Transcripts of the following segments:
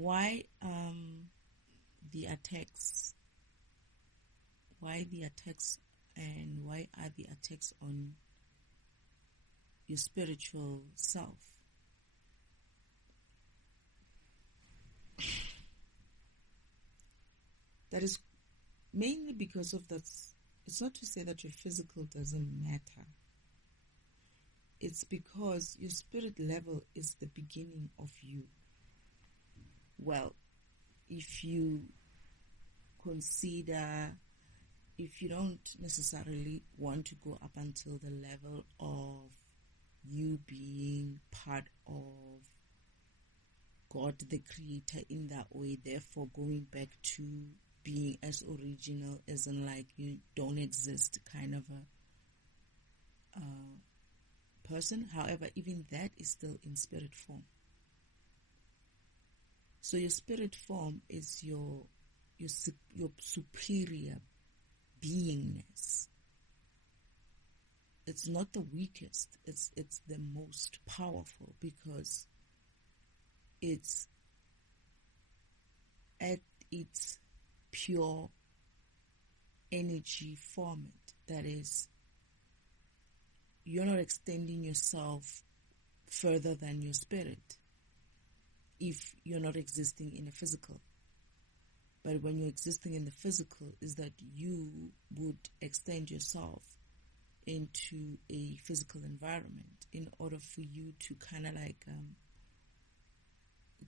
why the attacks? Why the attacks, and why are the attacks on your spiritual self? That is mainly because of that. It's not to say that your physical doesn't matter. It's because your spirit level is the beginning of you. Well, if you consider, if you don't necessarily want to go up until the level of you being part of God the Creator in that way, therefore going back to being as original as in like you don't exist kind of a person. However, even that is still in spirit form. So your spirit form is your superior beingness. It's not the weakest, it's the most powerful, because it's at its pure energy format. That is, you're not extending yourself further than your spirit if you're not existing in a physical. But when you're existing in the physical, is that you would extend yourself into a physical environment in order for you to kind of like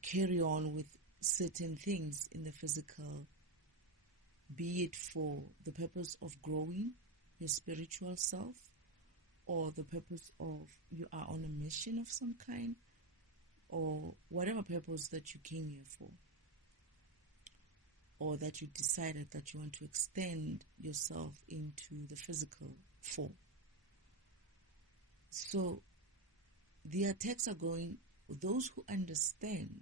carry on with certain things in the physical, be it for the purpose of growing your spiritual self, or the purpose of you are on a mission of some kind, or whatever purpose that you came here for, or that you decided that you want to extend yourself into the physical form. So the attacks are going, those who understand,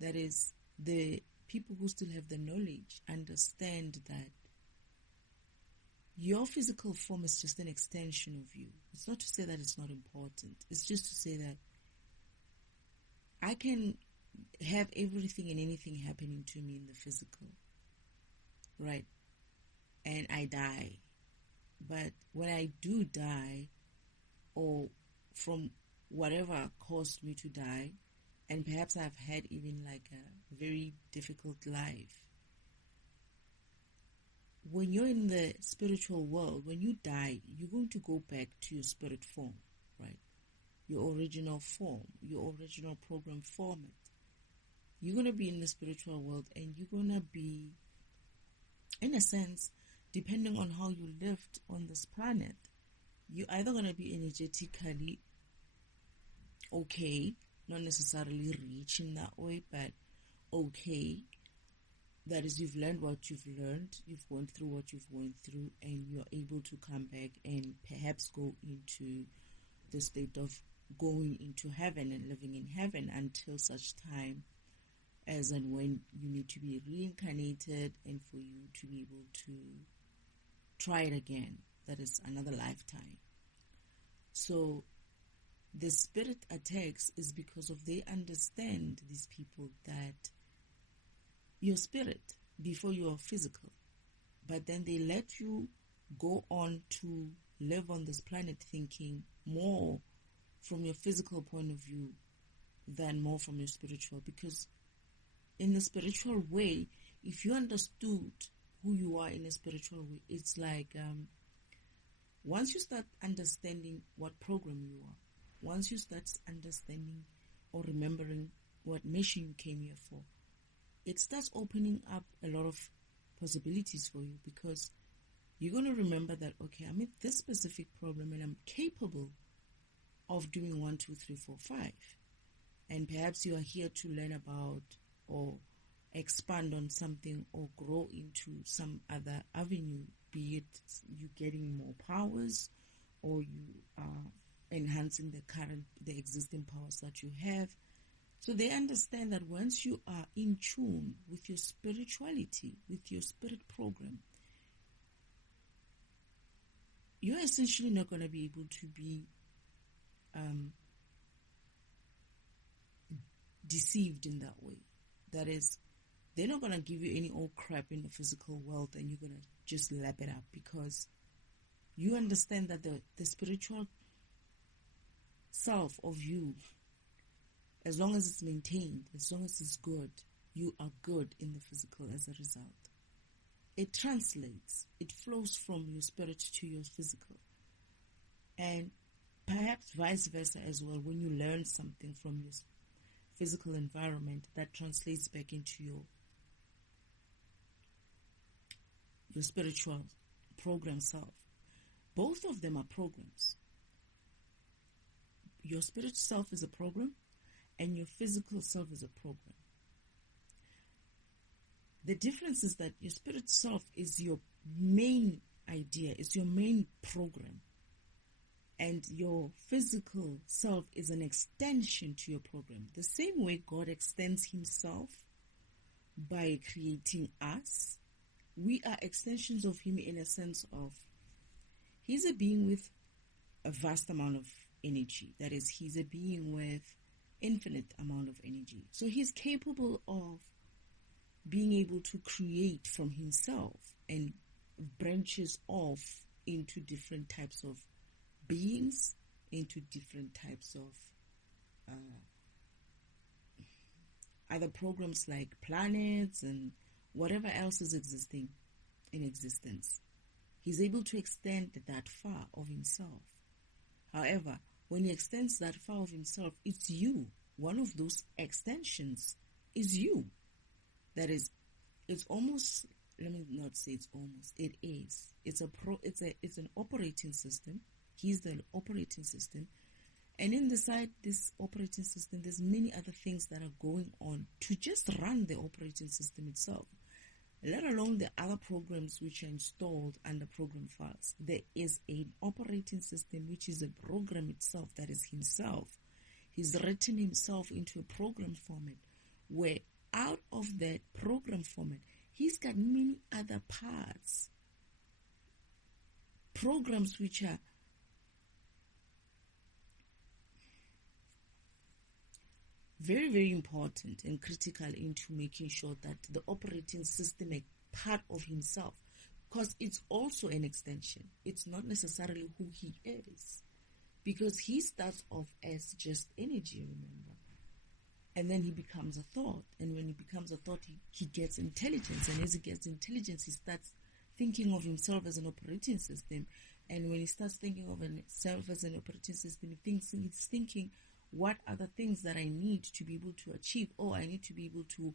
that is, the people who still have the knowledge, understand that your physical form is just an extension of you. It's not to say that it's not important. It's just to say that I can have everything and anything happening to me in the physical, right? And I die. But when I do die, or from whatever caused me to die, and perhaps I've had even like a very difficult life, when you're in the spiritual world, when you die, you're going to go back to your spirit form, right? Your original form, your original program format. You're going to be in the spiritual world, and you're going to be, in a sense, depending on how you lived on this planet, you're either going to be energetically okay, not necessarily rich in that way, but okay. That is, you've learned what you've learned, you've gone through what you've gone through, and you're able to come back and perhaps go into the state of going into heaven and living in heaven until such time as and when you need to be reincarnated, and for you to be able to try it again. That is another lifetime. So the spirit attacks is because of they understand, these people, that your spirit before you are physical, but then they let you go on to live on this planet thinking more from your physical point of view than more from your spiritual. Because in the spiritual way, if you understood who you are in a spiritual way, it's like once you start understanding what program you are, once you start understanding or remembering what mission you came here for, it starts opening up a lot of possibilities for you, because you're going to remember that, okay, I'm in this specific problem and I'm capable of doing 1, 2, 3, 4, 5. And perhaps you are here to learn about or expand on something or grow into some other avenue, be it you getting more powers or you are enhancing the existing powers that you have. So they understand that once you are in tune with your spirituality, with your spirit program, you're essentially not going to be able to be deceived in that way. That is, they're not going to give you any old crap in the physical world and you're going to just lap it up, because you understand that the spiritual self of you, as long as it's maintained, as long as it's good, you are good in the physical as a result. It translates, it flows from your spirit to your physical. And perhaps vice versa as well. When you learn something from your physical environment, that translates back into your spiritual program self. Both of them are programs. Your spiritual self is a program, and your physical self is a program. The difference is that your spirit self is your main idea, is your main program. And your physical self is an extension to your program. The same way God extends himself by creating us, we are extensions of him in a sense of he's a being with a vast amount of energy. That is, he's a being with infinite amount of energy. So he's capable of being able to create from himself and branches off into different types of beings, into different types of other programs like planets and whatever else is existing in existence. He's able to extend that far of himself. However, when he extends that far of himself, it's you. One of those extensions is you. That is, it's almost, let me not say it's almost, it is. It's an operating system. He's the operating system. And inside this operating system, there's many other things that are going on to just run the operating system itself, let alone the other programs which are installed under program files. There is an operating system which is a program itself, that is himself. He's written himself into a program format where out of that program format, he's got many other parts, programs which are very, very important and critical into making sure that the operating system is part of himself, because it's also an extension. It's not necessarily who he is, because he starts off as just energy, remember? And then he becomes a thought. And when he becomes a thought, he gets intelligence. And as he gets intelligence, he starts thinking of himself as an operating system. And when he starts thinking of himself as an operating system, he's thinking, what are the things that I need to be able to achieve? Oh, I need to be able to,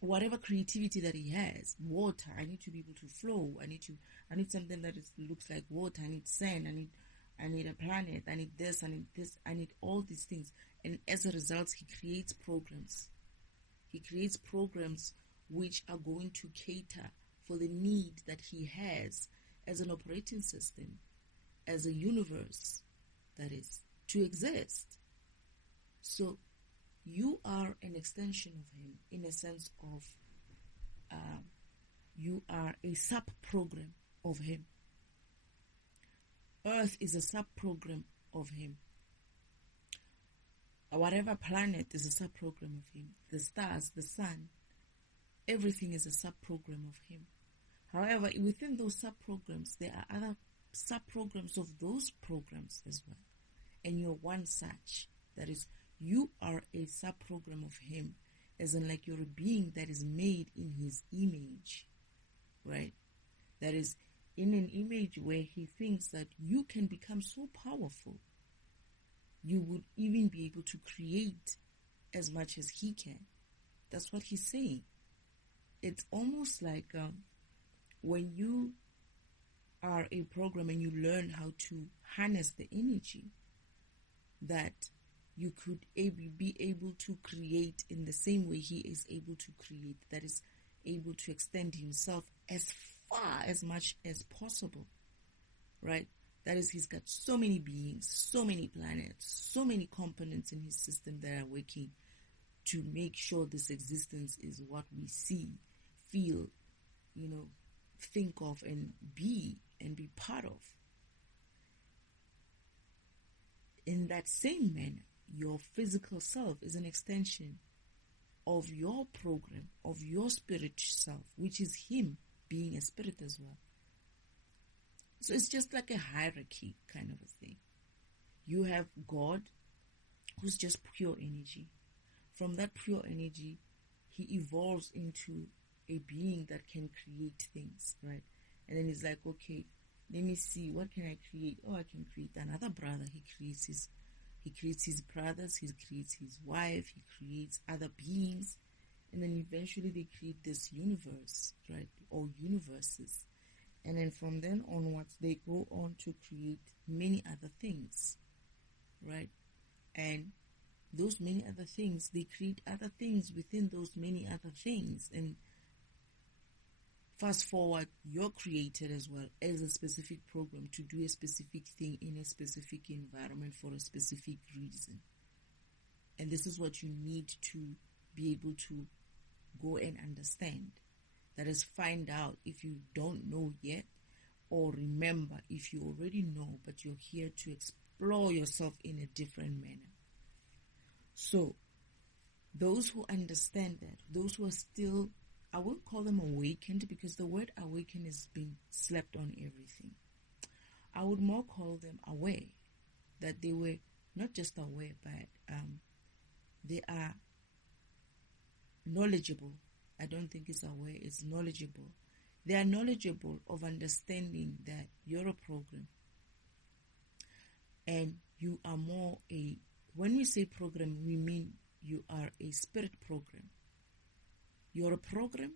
whatever creativity that he has, water, I need to be able to flow. I need something that looks like water. I need sand. I need a planet, I need this, I need all these things. And as a result, he creates programs. He creates programs which are going to cater for the need that he has as an operating system, as a universe, that is, to exist. So you are an extension of him in a sense of you are a sub-program of him. Earth is a sub-program of him. Whatever planet is a sub-program of him. The stars, the sun, everything is a sub-program of him. However, within those sub-programs, there are other sub-programs of those programs as well. And you're one such. That is, you are a sub-program of him, as in like you're a being that is made in his image, right? That is, in an image where he thinks that you can become so powerful, you would even be able to create as much as he can. That's what he's saying. It's almost like when you are a program and you learn how to harness the energy, that you could be able to create in the same way he is able to create, that is able to extend himself as far as much as possible, right? That is, he's got so many beings, so many planets, so many components in his system that are working to make sure this existence is what we see, feel, think of and be part of. In that same manner, your physical self is an extension of your program, of your spiritual self, which is him being a spirit as well. So it's just like a hierarchy kind of a thing. You have God, who's just pure energy. From that pure energy, he evolves into a being that can create things, right? And then he's like, okay, let me see, what can I create? Oh, I can create another brother. He creates his brothers, he creates his wife, he creates other beings, and then eventually they create this universe, right? Or universes. And then from then onwards, they go on to create many other things, right? And those many other things, they create other things within those many other things. And fast forward, you're created as well as a specific program to do a specific thing in a specific environment for a specific reason. And this is what you need to be able to go and understand. That is, find out if you don't know yet, or remember if you already know, but you're here to explore yourself in a different manner. So, those who understand that, those who are still, I won't call them awakened, because the word awakened has been slapped on everything. I would more call them aware, that they were not just aware, but they are knowledgeable. I don't think it's aware, it's knowledgeable. They are knowledgeable of understanding that you're a program. And you are more when we say program, we mean you are a spirit program. You're a program,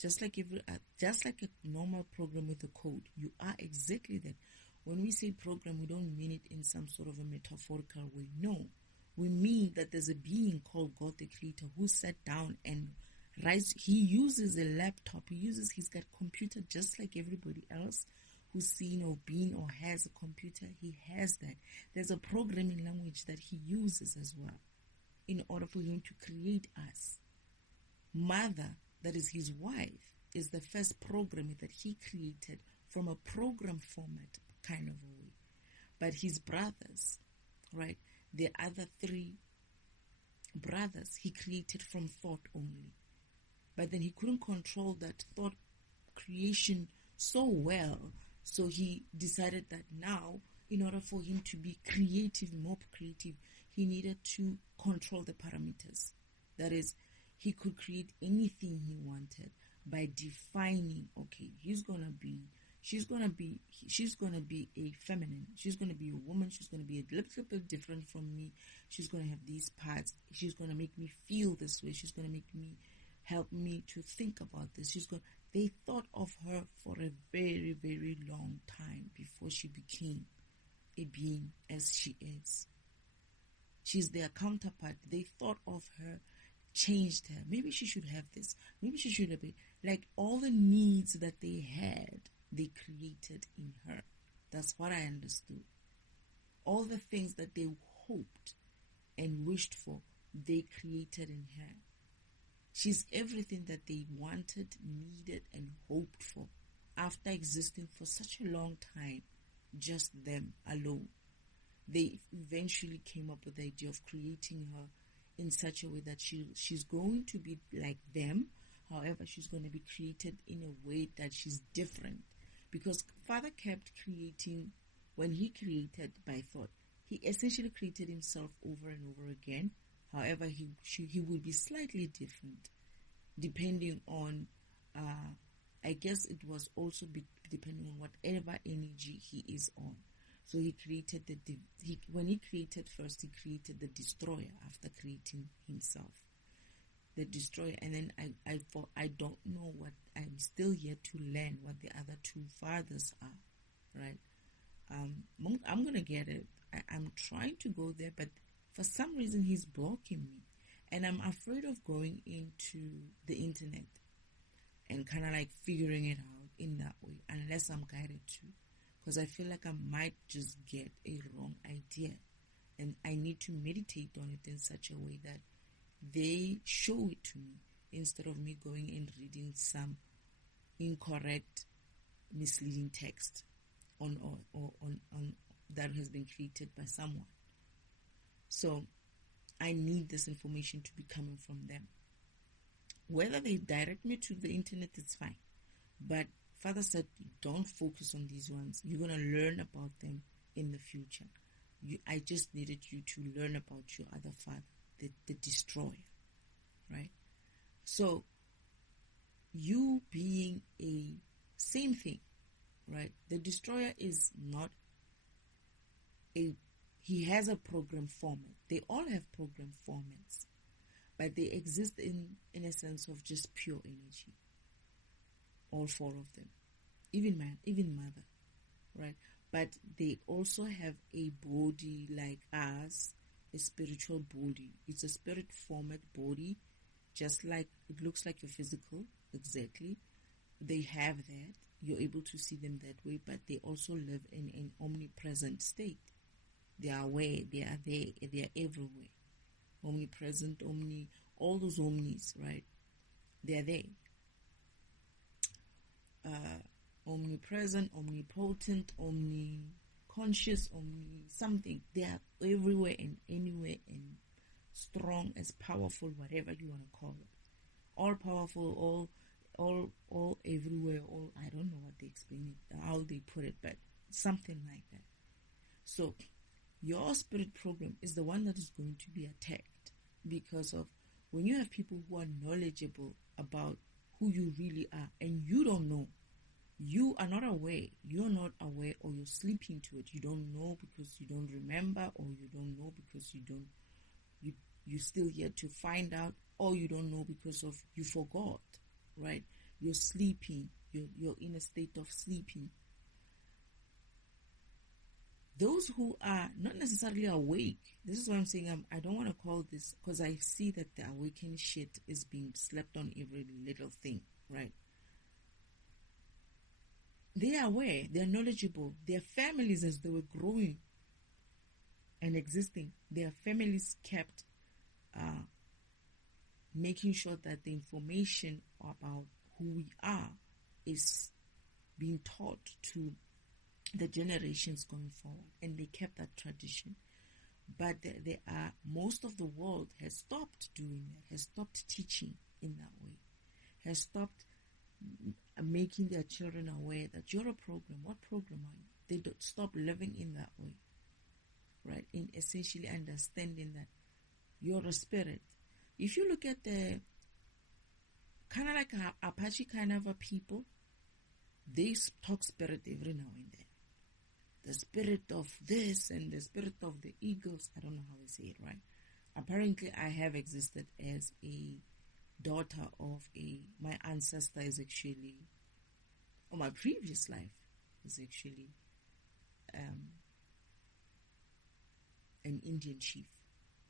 just like a normal program with a code. You are exactly that. When we say program, we don't mean it in some sort of a metaphorical way. No, we mean that there's a being called God the Creator who sat down and he uses a laptop. He's got a computer just like everybody else who's seen or been or has a computer. He has that. There's a programming language that he uses as well in order for him to create us. Mother, that is his wife, is the first programmer that he created from a program format kind of a way. But his brothers, right, the other three brothers, he created from thought only. But then he couldn't control that thought creation so well, so he decided that now, in order for him to be creative, more creative, he needed to control the parameters. That is, he could create anything he wanted by defining, okay, she's gonna be a feminine, she's gonna be a woman, she's gonna be a little bit different from me, she's gonna have these parts, she's gonna make me feel this way, she's gonna help me to think about this. They thought of her for a very, very long time before she became a being as she is. She's their counterpart. They thought of her, changed her. Maybe she should have this. Maybe she should have it. Like all the needs that they had, they created in her. That's what I understood. All the things that they hoped and wished for, they created in her. She's everything that they wanted, needed, and hoped for after existing for such a long time, just them alone. They eventually came up with the idea of creating her in such a way that she's going to be like them. However, she's going to be created in a way that she's different. Because Father kept creating, when he created by thought, he essentially created himself over and over again. However, he would be slightly different depending on, I guess it was also depending on whatever energy he is on. So he created when he created first, he created the destroyer after creating himself. The destroyer, and then I don't know what, I'm still yet to learn what the other two fathers are, right? I'm going to get it. I'm trying to go there, but for some reason, he's blocking me. And I'm afraid of going into the internet and kind of like figuring it out in that way, unless I'm guided to. Because I feel like I might just get a wrong idea. And I need to meditate on it in such a way that they show it to me instead of me going and reading some incorrect, misleading text on that has been created by someone. So I need this information to be coming from them. Whether they direct me to the internet, it's fine. But Father said, don't focus on these ones. You're going to learn about them in the future. I just needed you to learn about your other father, the destroyer, right? So you being a same thing, right? The destroyer is not he has a program format. They all have program formats, but they exist in a sense of just pure energy. All four of them, even mother, right? But they also have a body like us, a spiritual body. It's a spirit format body, just like it looks like your physical, exactly. They have that. You're able to see them that way, but they also live in an omnipresent state. They are aware, they are there, they are everywhere. Omnipresent, all those omnis, right? They are there. Omnipresent, omnipotent, omniconscious, something. They are everywhere and anywhere and strong, as powerful, whatever you want to call it. All powerful, all everywhere, all, I don't know what they explain it, how they put it, but something like that. So your spirit program is the one that is going to be attacked, because of when you have people who are knowledgeable about who you really are and you don't know, you are not aware, or you're sleeping to it. You don't know because you don't remember, or you don't know because you still yet to find out, or you don't know because of you forgot, right? You're sleeping, you're in a state of sleeping. Those who are not necessarily awake, this is why I'm saying I don't want to call this, because I see that the awakened shit is being slept on every little thing, right? They are aware, they are knowledgeable. Their families, as they were growing and existing, their families kept making sure that the information about who we are is being taught to the generations going forward, and they kept that tradition. But most of the world has stopped doing that, has stopped teaching in that way, has stopped making their children aware that you're a program. What program are you? They don't stop living in that way, right? In essentially understanding that you're a spirit. If you look at the kind of like Apache kind of a people, they talk spirit every now and then. The spirit of this and the spirit of the eagles. I don't know how they say it, right? Apparently, I have existed as a daughter of my ancestor is actually, or my previous life is actually an Indian chief.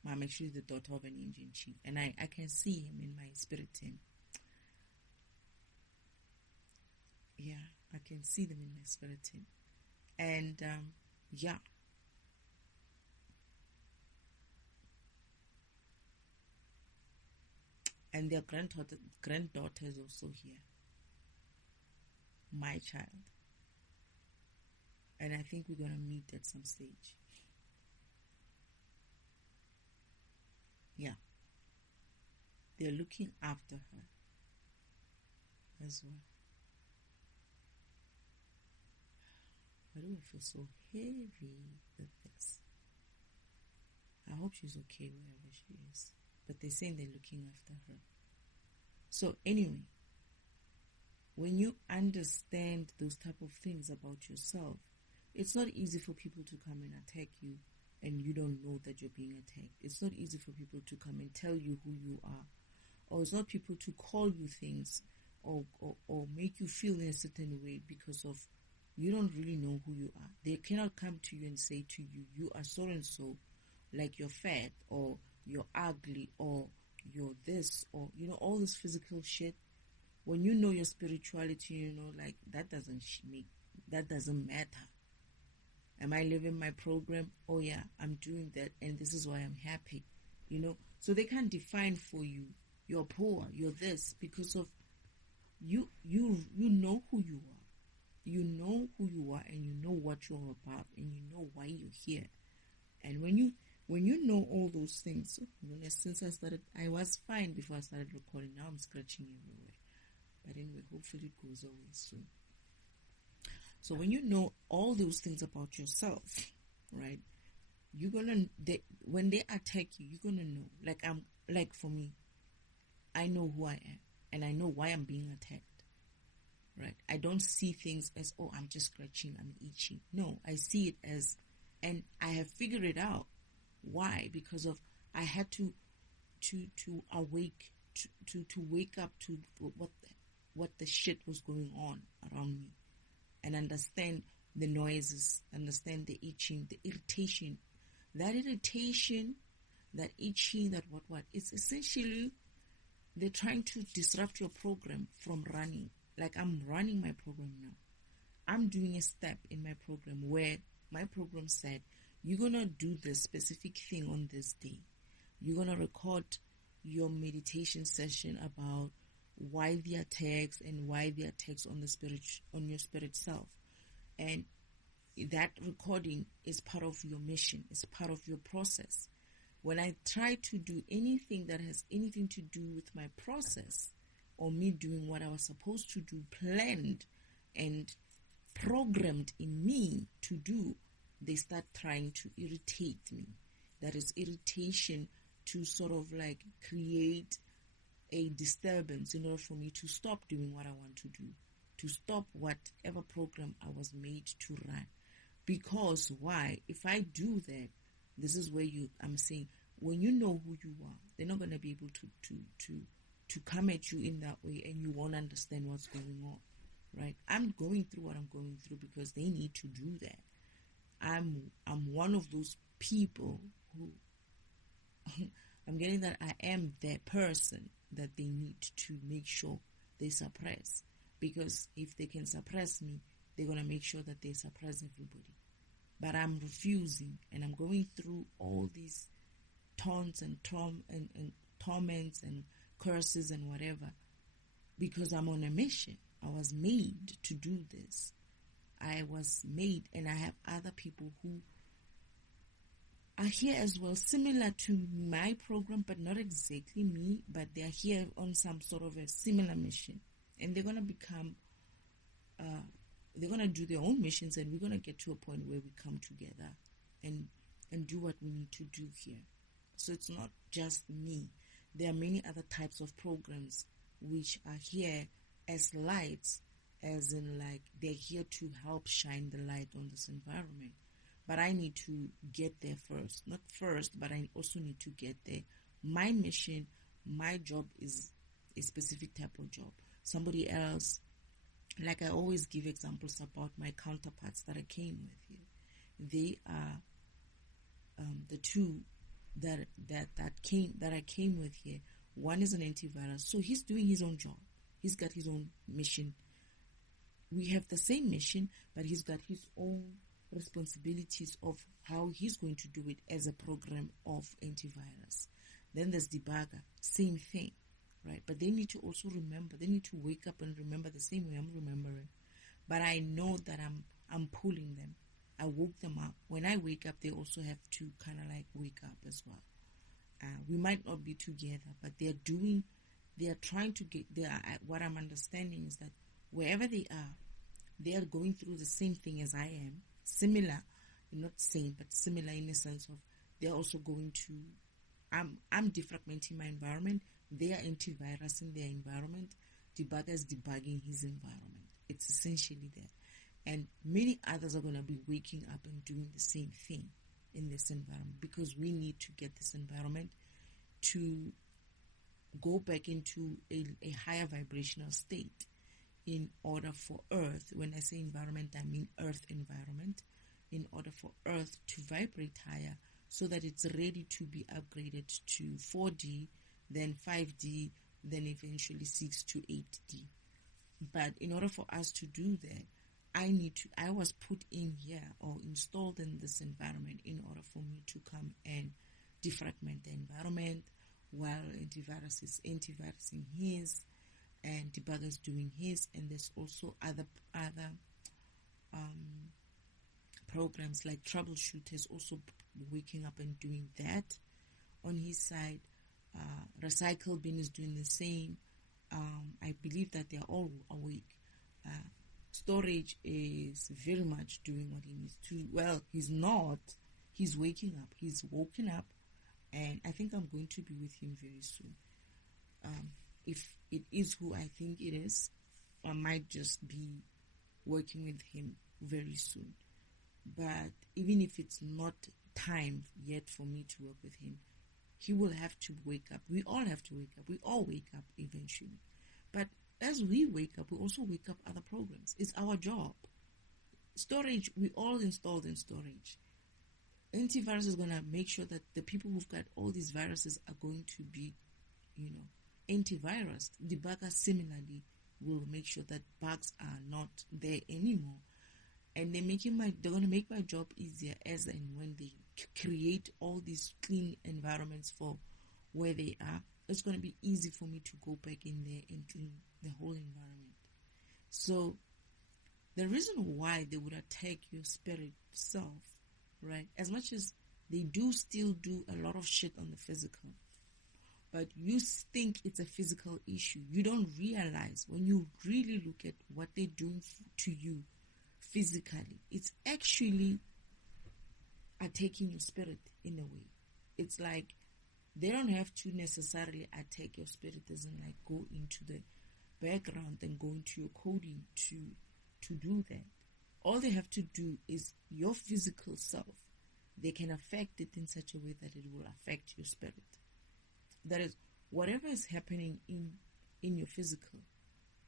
I'm actually the daughter of an Indian chief, and I can see him in my spirit team. Yeah, I can see them in my spirit team. And yeah. And their granddaughter is also here. My child. And I think we're going to meet at some stage. Yeah. They're looking after her as well. Why do I feel so heavy with this? I hope she's okay wherever she is. But they're saying they're looking after her. So anyway, when you understand those type of things about yourself, it's not easy for people to come and attack you and you don't know that you're being attacked. It's not easy for people to come and tell you who you are. Or it's not people to call you things or make you feel in a certain way because of you don't really know who you are. They cannot come to you and say to you, you are so and so, like you're fat or you're ugly or you're this or, all this physical shit. When you know your spirituality, like that doesn't matter. Am I living my program? Oh yeah, I'm doing that and this is why I'm happy. So they can't define for you, you're poor, you're this, because of you know who you are. You know who you are and you know what you're about and you know why you're here. And when when you know all those things, since I was fine before I started recording. Now I'm scratching everywhere. But anyway, hopefully it goes away soon. So when you know all those things about yourself, right, when they attack you, you're gonna know. Like for me, I know who I am and I know why I'm being attacked. Right? I don't see things as, oh, I'm just scratching, I'm itching. No, I see it as, and I have figured it out. Why? Because of I had to wake up to what the shit was going on around me, and understand the noises, understand the itching, the irritation. That irritation, that itching, that what, it's essentially they're trying to disrupt your program from running. Like I'm running my program now. I'm doing a step in my program where my program said, you're going to do this specific thing on this day. You're going to record your meditation session about why the attacks and why the attacks on your spirit self. And that recording is part of your mission. It's part of your process. When I try to do anything that has anything to do with my process, or me doing what I was supposed to do, planned and programmed in me to do, they start trying to irritate me. That is irritation to sort of like create a disturbance in order for me to stop doing what I want to do, to stop whatever program I was made to run. Because why? If I do that, this is where I'm saying, when you know who you are, they're not going to be able to come at you in that way, and you won't understand what's going on, right? I'm going through what I'm going through because they need to do that. I'm one of those people who I'm getting that I am that person that they need to make sure they suppress, because if they can suppress me, they're going to make sure that they suppress everybody. But I'm refusing, and I'm going through all these taunts and torments and curses and whatever, because I'm on a mission. I was made to do this. I was made, and I have other people who are here as well, similar to my program, but not exactly me, but they're here on some sort of a similar mission. And they're going to become, they're going to do their own missions, and we're going to get to a point where we come together and do what we need to do here. So it's not just me. There are many other types of programs which are here as lights, as in like they're here to help shine the light on this environment. But I need to get there first. Not first, but I also need to get there. My mission, my job is a specific type of job. Somebody else, like I always give examples about my counterparts that I came with here. They are the two that I came with here. One is an antivirus, so he's doing his own job. He's got his own mission. We have the same mission, but he's got his own responsibilities of how he's going to do it as a program of antivirus. Then there's debugger, same thing, right? But they need to also remember. They need to wake up and remember the same way I'm remembering. But I know that I'm pulling them. I woke them up. When I wake up, they also have to kind of like wake up as well. We might not be together, but what I'm understanding is that wherever they are going through the same thing as I am, similar, not same, but similar in the sense of they're also going to, I'm defragmenting my environment, they are antivirusing their environment, debugger is debugging his environment. It's essentially that. And many others are going to be waking up and doing the same thing in this environment, because we need to get this environment to go back into a higher vibrational state in order for Earth, when I say environment, I mean Earth environment, in order for Earth to vibrate higher so that it's ready to be upgraded to 4D, then 5D, then eventually 6 to 8D. But in order for us to do that, I was put in here or installed in this environment in order for me to come and defragment the environment while antivirus is antivirusing his and debugger is doing his. And there's also other programs like Troubleshoot has also waking up and doing that on his side. Recycle bin is doing the same. I believe that they're all awake. Storage is very much doing what he needs to. Well, he's not. He's waking up. He's woken up, and I think I'm going to be with him very soon. If it is who I think it is, I might just be working with him very soon. But even if it's not time yet for me to work with him, he will have to wake up. We all have to wake up. We all wake up eventually. But as we wake up, we also wake up other programs. It's our job. Storage, we all installed in storage. Antivirus is going to make sure that the people who've got all these viruses are going to be, antivirus. Debuggers similarly will make sure that bugs are not there anymore. And they're going to make my job easier as and when they create all these clean environments for where they are. It's going to be easy for me to go back in there and clean the whole environment. So the reason why they would attack your spirit self, right, as much as they do still do a lot of shit on the physical, but you think it's a physical issue. You don't realize when you really look at what they're doing to you physically, it's actually attacking your spirit in a way. It's like they don't have to necessarily attack your spirit, doesn't like go into the background and go into your coding to do that. All they have to do is your physical self. They can affect it in such a way that it will affect your spirit. That is, whatever is happening in your physical,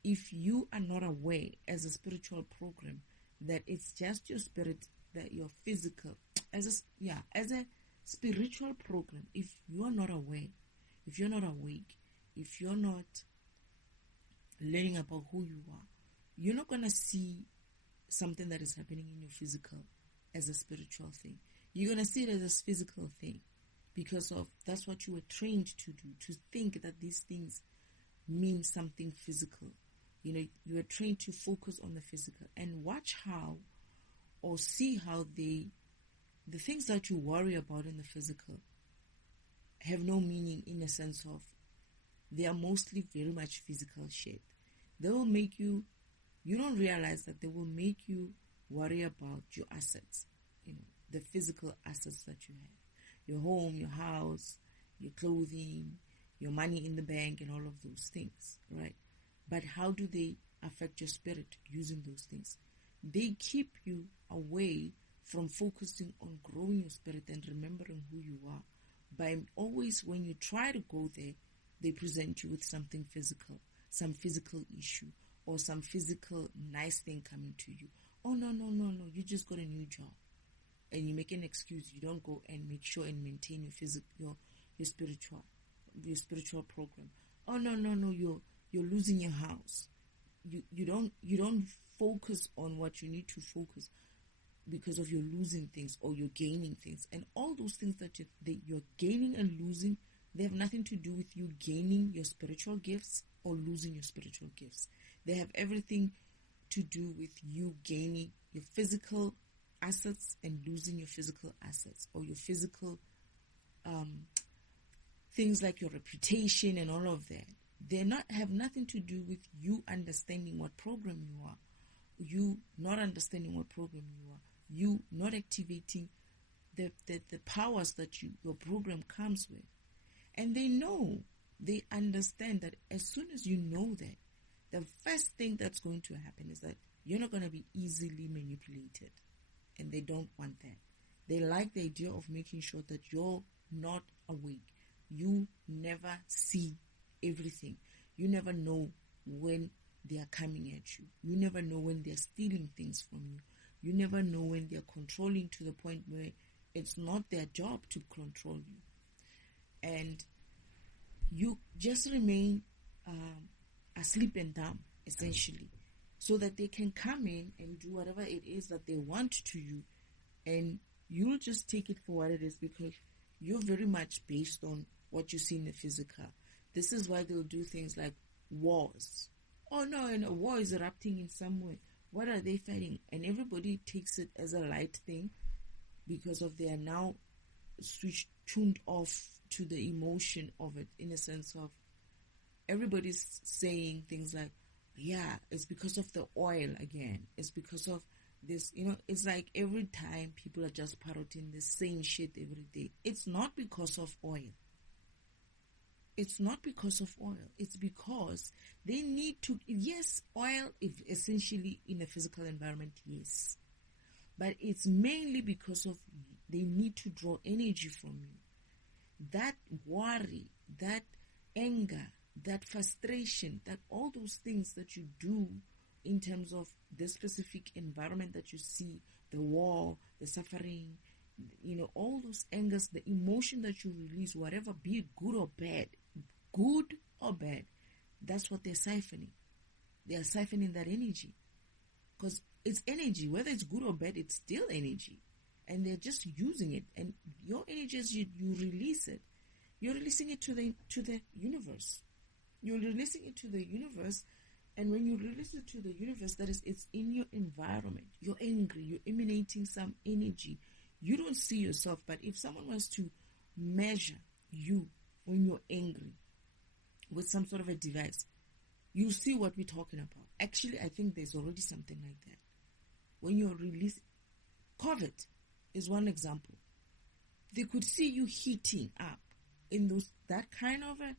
if you are not aware as a spiritual program that it's just your spirit, that your physical, as a spiritual program, if you are not aware, if you're not awake, if you're not learning about who you are, you're not going to see something that is happening in your physical as a spiritual thing. You're going to see it as a physical thing because of that's what you were trained to do, to think that these things mean something physical. You were trained to focus on the physical and watch how or see how the things that you worry about in the physical have no meaning, in a sense of they are mostly very much physical shit. They will make you don't realize that they will make you worry about your assets, the physical assets that you have, your home, your house, your clothing, your money in the bank, and all of those things, right? But how do they affect your spirit using those things? They keep you away from focusing on growing your spirit and remembering who you are. By always, when you try to go there, they present you with something physical, some physical issue, or some physical nice thing coming to you. Oh, no, you just got a new job. And you make an excuse. You don't go and make sure and maintain your spiritual program. Oh, no, you're losing your house. You don't focus on what you need to focus because of your losing things or you're gaining things. And all those things that you're gaining and losing, they have nothing to do with you gaining your spiritual gifts or losing your spiritual gifts. They have everything to do with you gaining your physical assets and losing your physical assets, or your physical things like your reputation and all of that. They have nothing to do with you understanding what program you are, you not understanding what program you are, you not activating the powers that your program comes with. And they understand that as soon as you know that, the first thing that's going to happen is that you're not going to be easily manipulated. And they don't want that. They like the idea of making sure that you're not awake. You never see everything. You never know when they are coming at you. You never know when they're stealing things from you. You never know when they're controlling to the point where it's not their job to control you. And you just remain asleep and dumb, essentially, so that they can come in and do whatever it is that they want to you, and you'll just take it for what it is because you're very much based on what you see in the physical. This is why they'll do things like wars. Oh no, and a war is erupting in some way. What are they fighting? And everybody takes it as a light thing because of they are now tuned off to the emotion of it, in a sense of everybody's saying things like, yeah, it's because of the oil again. It's because of this, it's like every time people are just parroting the same shit every day. It's not because of oil. It's not because of oil. It's because they need to, yes, oil is essentially in a physical environment, yes. But it's mainly because of they need to draw energy from you. That worry, that anger, that frustration, that all those things that you do in terms of the specific environment that you see, the war, the suffering, all those angers, the emotion that you release, whatever, be it good or bad, that's what they're siphoning. They are siphoning that energy. Because it's energy, whether it's good or bad, it's still energy. And they're just using it. And your energy, as you release it, you're releasing it to the universe. You're releasing it to the universe. And when you release it to the universe, that is, it's in your environment. You're angry. You're emanating some energy. You don't see yourself. But if someone was to measure you when you're angry with some sort of a device, you see what we're talking about. Actually, I think there's already something like that. When you're released, COVID is one example. They could see you heating up in that kind of a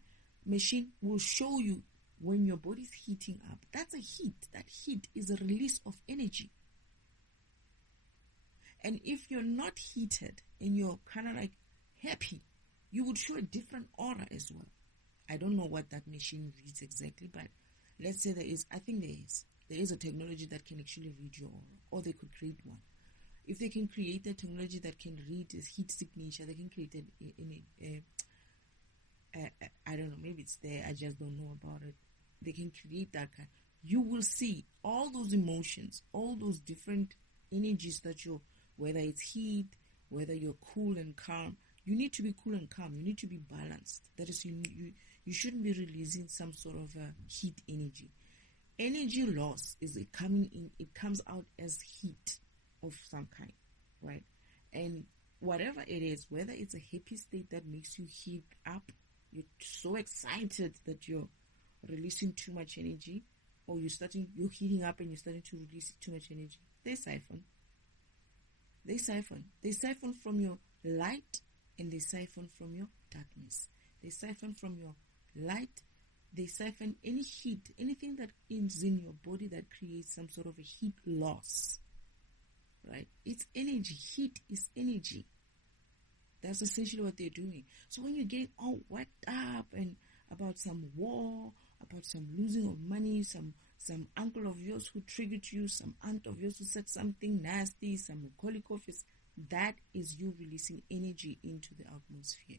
machine will show you when your body's heating up. That's a heat. That heat is a release of energy. And if you're not heated and you're kind of like happy, you would show a different aura as well. I don't know what that machine reads exactly, but let's say there is a technology that can actually read your aura, or they could create one. If they can create a technology that can read this heat signature, they can create I don't know, maybe it's there, I just don't know about it. They can create that kind. You will see all those emotions, all those different energies that whether it's heat, whether you're cool and calm. You need to be cool and calm. You need to be balanced. That is, you shouldn't be releasing some sort of heat energy. Energy loss is it coming in, it comes out as heat of some kind, right? And whatever it is, whether it's a happy state that makes you heat up, you're so excited that you're releasing too much energy, or you're heating up and you're starting to release too much energy, they siphon. They siphon from your light, and they siphon from your darkness. They siphon from your light. They siphon any heat, anything that is in your body that creates some sort of a heat loss, right? It's energy. Heat is energy. That's essentially what they're doing. So when you're getting all worked up and about some war, about some losing of money, some uncle of yours who triggered you, some aunt of yours who said something nasty, some colic office, that is you releasing energy into the atmosphere.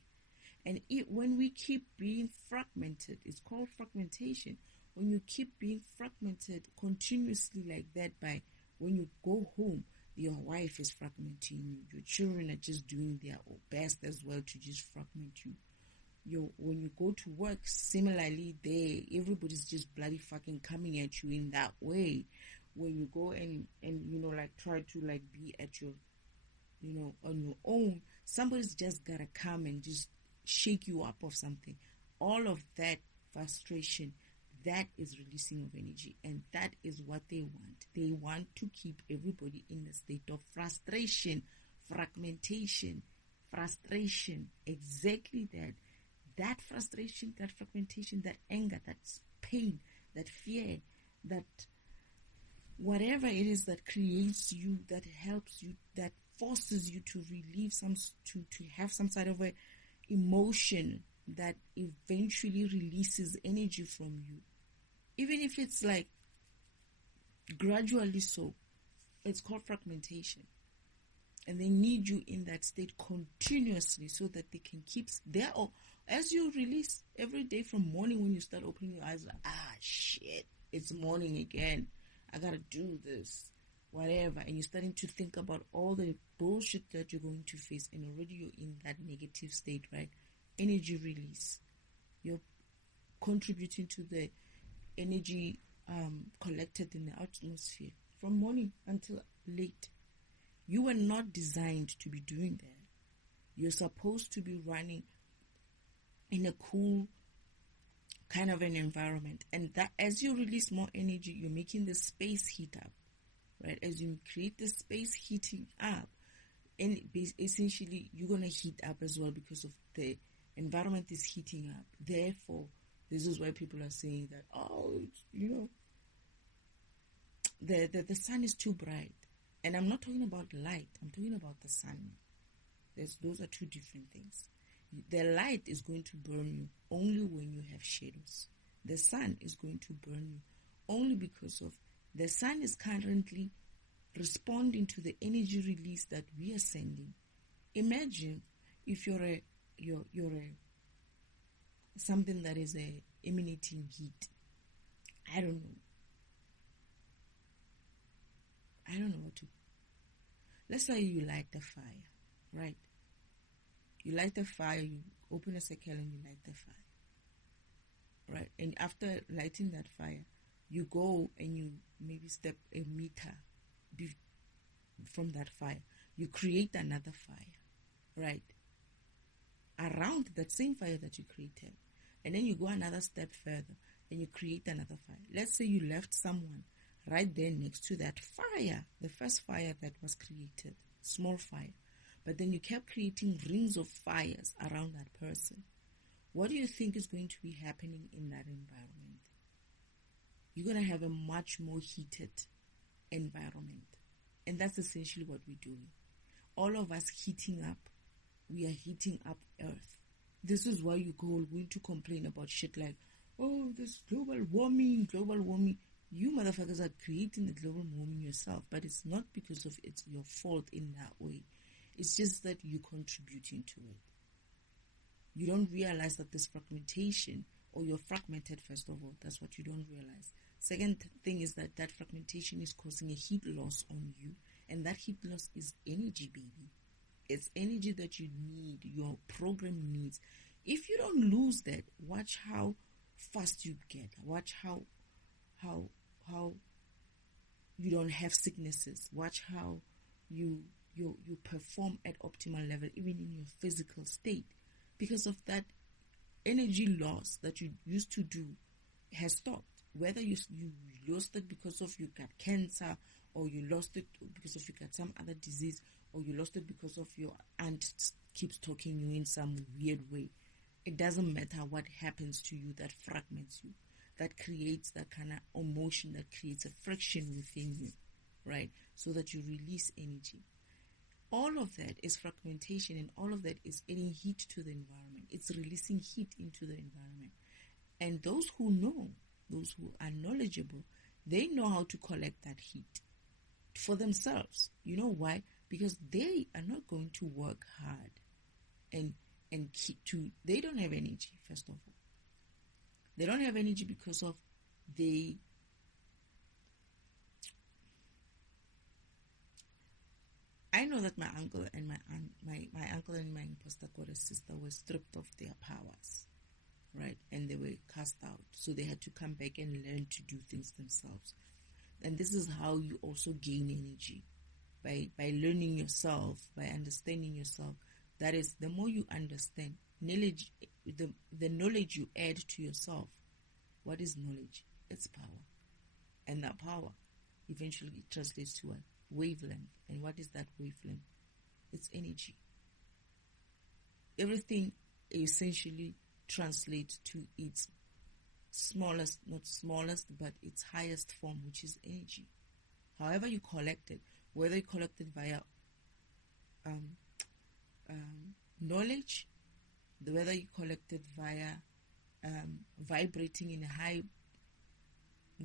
And when we keep being fragmented, it's called fragmentation. When you keep being fragmented continuously like that, by when you go home, your wife is fragmenting you. Your children are just doing their best as well to just fragment you. When you go to work, similarly, everybody's just bloody fucking coming at you in that way. When you go and try to be at your, on your own, somebody's just gotta come and just shake you up of something. All of that frustration, that is releasing of energy, and that is what they want. They want to keep everybody in a state of frustration, fragmentation, exactly that. That frustration, that fragmentation, that anger, that pain, that fear, that whatever it is that creates you, that helps you, that forces you to relieve to have some sort of a emotion that eventually releases energy from you. Even if it's like gradually so, it's called fragmentation. And they need you in that state continuously so that they can keep there. Or as you release every day from morning, when you start opening your eyes, like, shit, it's morning again. I gotta do this, whatever. And you're starting to think about all the bullshit that you're going to face, and already you're in that negative state, right? Energy release. You're contributing to the energy collected in the atmosphere from morning until late. You were not designed to be doing that. You're supposed to be running in a cool kind of an environment. And that as you release more energy, you're making the space heat up, right? As you create the space heating up, and essentially you're going to heat up as well because of the environment is heating up. Therefore, this is why people are saying that, the sun is too bright. And I'm not talking about light. I'm talking about the sun. Those are two different things. The light is going to burn you only when you have shadows. The sun is going to burn you only because of the sun is currently responding to the energy release that we are sending. Imagine if you're something that is emanating heat. I don't know what to. Let's say you light the fire, right? You light the fire, you open a circle and you light the fire, right? And after lighting that fire, you go and you maybe step a meter from that fire. You create another fire, right? Around that same fire that you created. And then you go another step further and you create another fire. Let's say you left someone right there next to that fire, the first fire that was created, small fire. But then you kept creating rings of fires around that person. What do you think is going to be happening in that environment? You're going to have a much more heated environment. And that's essentially what we're doing. All of us heating up, we are heating up Earth. This is why you're going to complain about shit like, oh, this global warming. You motherfuckers are creating the global warming yourself, but it's not because of it's your fault in that way. It's just that you're contributing to it. You don't realize that this fragmentation, or you're fragmented first of all, that's what you don't realize. Second thing is that fragmentation is causing a heat loss on you, and that heat loss is energy, baby. It's energy that you need, your program needs. If you don't lose that, watch how fast you get. Watch how you don't have sicknesses. Watch how you perform at optimal level, even in your physical state. Because of that energy loss that you used to do has stopped. Whether you lost it because of you got cancer, or you lost it because of you got some other disease, or you lost it because of your aunt keeps talking you in some weird way. It doesn't matter what happens to you that fragments you, that creates that kind of emotion, that creates a friction within you, right? So that you release energy. All of that is fragmentation, and all of that is adding heat to the environment. It's releasing heat into the environment. And those who know, those who are knowledgeable, they know how to collect that heat for themselves. You know why? Because they are not going to work hard and they don't have energy, first of all. They don't have energy because of I know that my uncle and my aunt, my uncle and my imposter goddess sister were stripped of their powers, right? And they were cast out. So they had to come back and learn to do things themselves. And this is how you also gain energy. By learning yourself, by understanding yourself. That is, the more you understand, knowledge, the knowledge you add to yourself. What is knowledge? It's power. And that power eventually translates to a wavelength. And what is that wavelength? It's energy. Everything essentially translates to its smallest, not smallest, but its highest form, which is energy. However you collect it, whether you collect it via knowledge, whether you collect it via vibrating in a high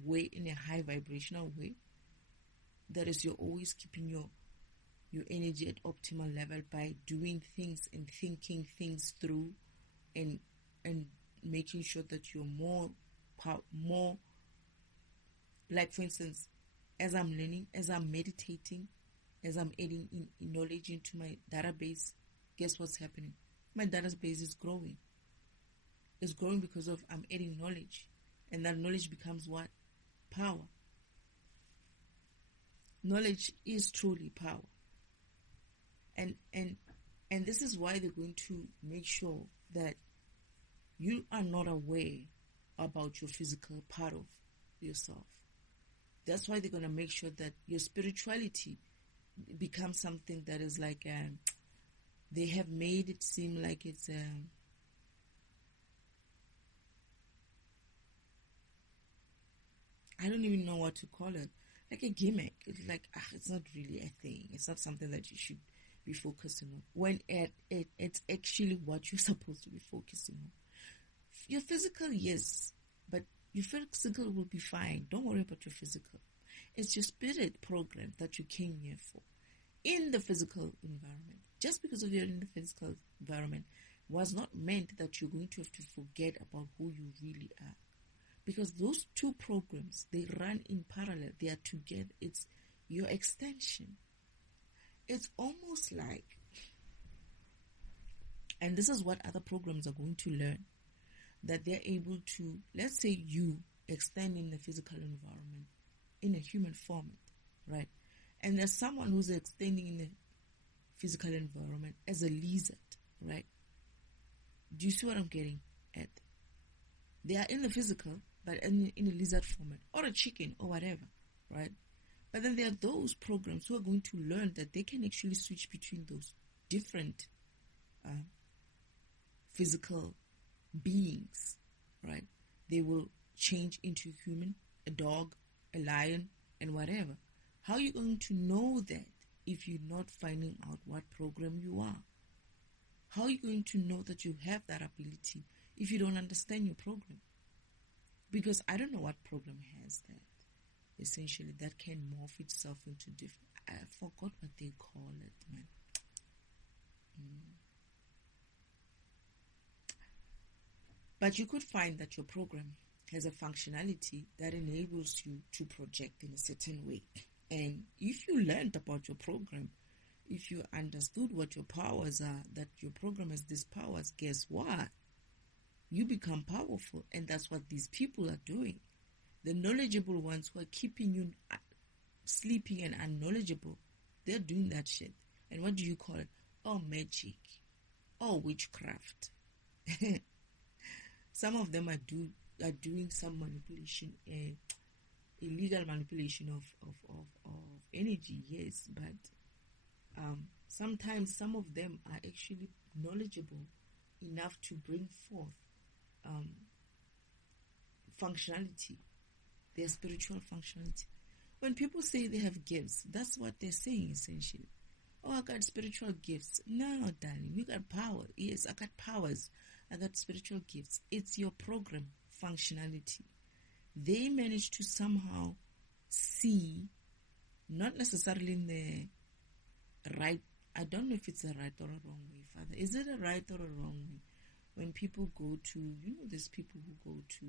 way, in a high vibrational way, that is, you're always keeping your energy at optimal level by doing things and thinking things through, and making sure that you're more like, for instance, as I'm learning, as I'm meditating, as I'm adding in knowledge into my database, guess what's happening? My database is growing. It's growing because of I'm adding knowledge, and that knowledge becomes what? Power. Knowledge is truly power. And And this is why they're going to make sure that you are not aware about your physical part of yourself. That's why they're going to make sure that your spirituality becomes something that is like, they have made it seem like it's I don't even know what to call it, like a gimmick. It's like, it's not really a thing. It's not something that you should be focusing on, when it's actually what you're supposed to be focusing on. Your physical, yes, but your physical will be fine. Don't worry about your physical. It's your spirit program that you came here for in the physical environment. Just because of you're in the physical environment was not meant that you're going to have to forget about who you really are. Because those two programs, they run in parallel. They are together. It's your extension. It's almost like, and this is what other programs are going to learn, that they're able to, let's say you extend in the physical environment in a human format, right? And there's someone who's extending in the physical environment as a lizard, right? Do you see what I'm getting at? They are in the physical, but in a lizard format, or a chicken, or whatever, right? But then there are those programs who are going to learn that they can actually switch between those different physical beings, right? They will change into a human, a dog, a lion, and whatever. How are you going to know that if you're not finding out what program you are? How are you going to know that you have that ability if you don't understand your program? Because I don't know what program has that, essentially, that can morph itself into different, I forgot what they call it, man. But you could find that your program has a functionality that enables you to project in a certain way. And if you learned about your program, if you understood what your powers are, that your program has these powers, guess what? You become powerful. And that's what these people are doing. The knowledgeable ones who are keeping you sleeping and unknowledgeable, they're doing that shit. And what do you call it? Oh, magic. Oh, witchcraft. Some of them are doing some manipulation, illegal manipulation of energy, yes, but sometimes some of them are actually knowledgeable enough to bring forth functionality, their spiritual functionality. When people say they have gifts, that's what they're saying essentially. Oh, I got spiritual gifts. No, darling, you got power. Yes, I got powers. I got spiritual gifts. It's your program functionality. They manage to somehow see, not necessarily in the right, I don't know if it's a right or a wrong way, Father. Is it a right or a wrong way? When people go to, there's people who go to,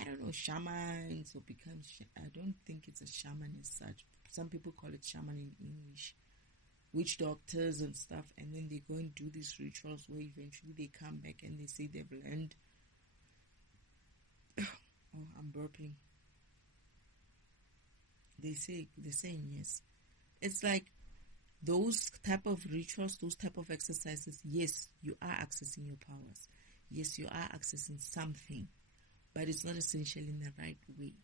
I don't know, shamans or become, I don't think it's a shaman as such. Some people call it shaman in English. Witch doctors and stuff, and then they go and do these rituals where eventually they come back and they say they've learned. Oh, I'm burping. They're saying yes. It's like those type of rituals, those type of exercises, yes, you are accessing your powers. Yes, you are accessing something, but it's not essentially in the right way.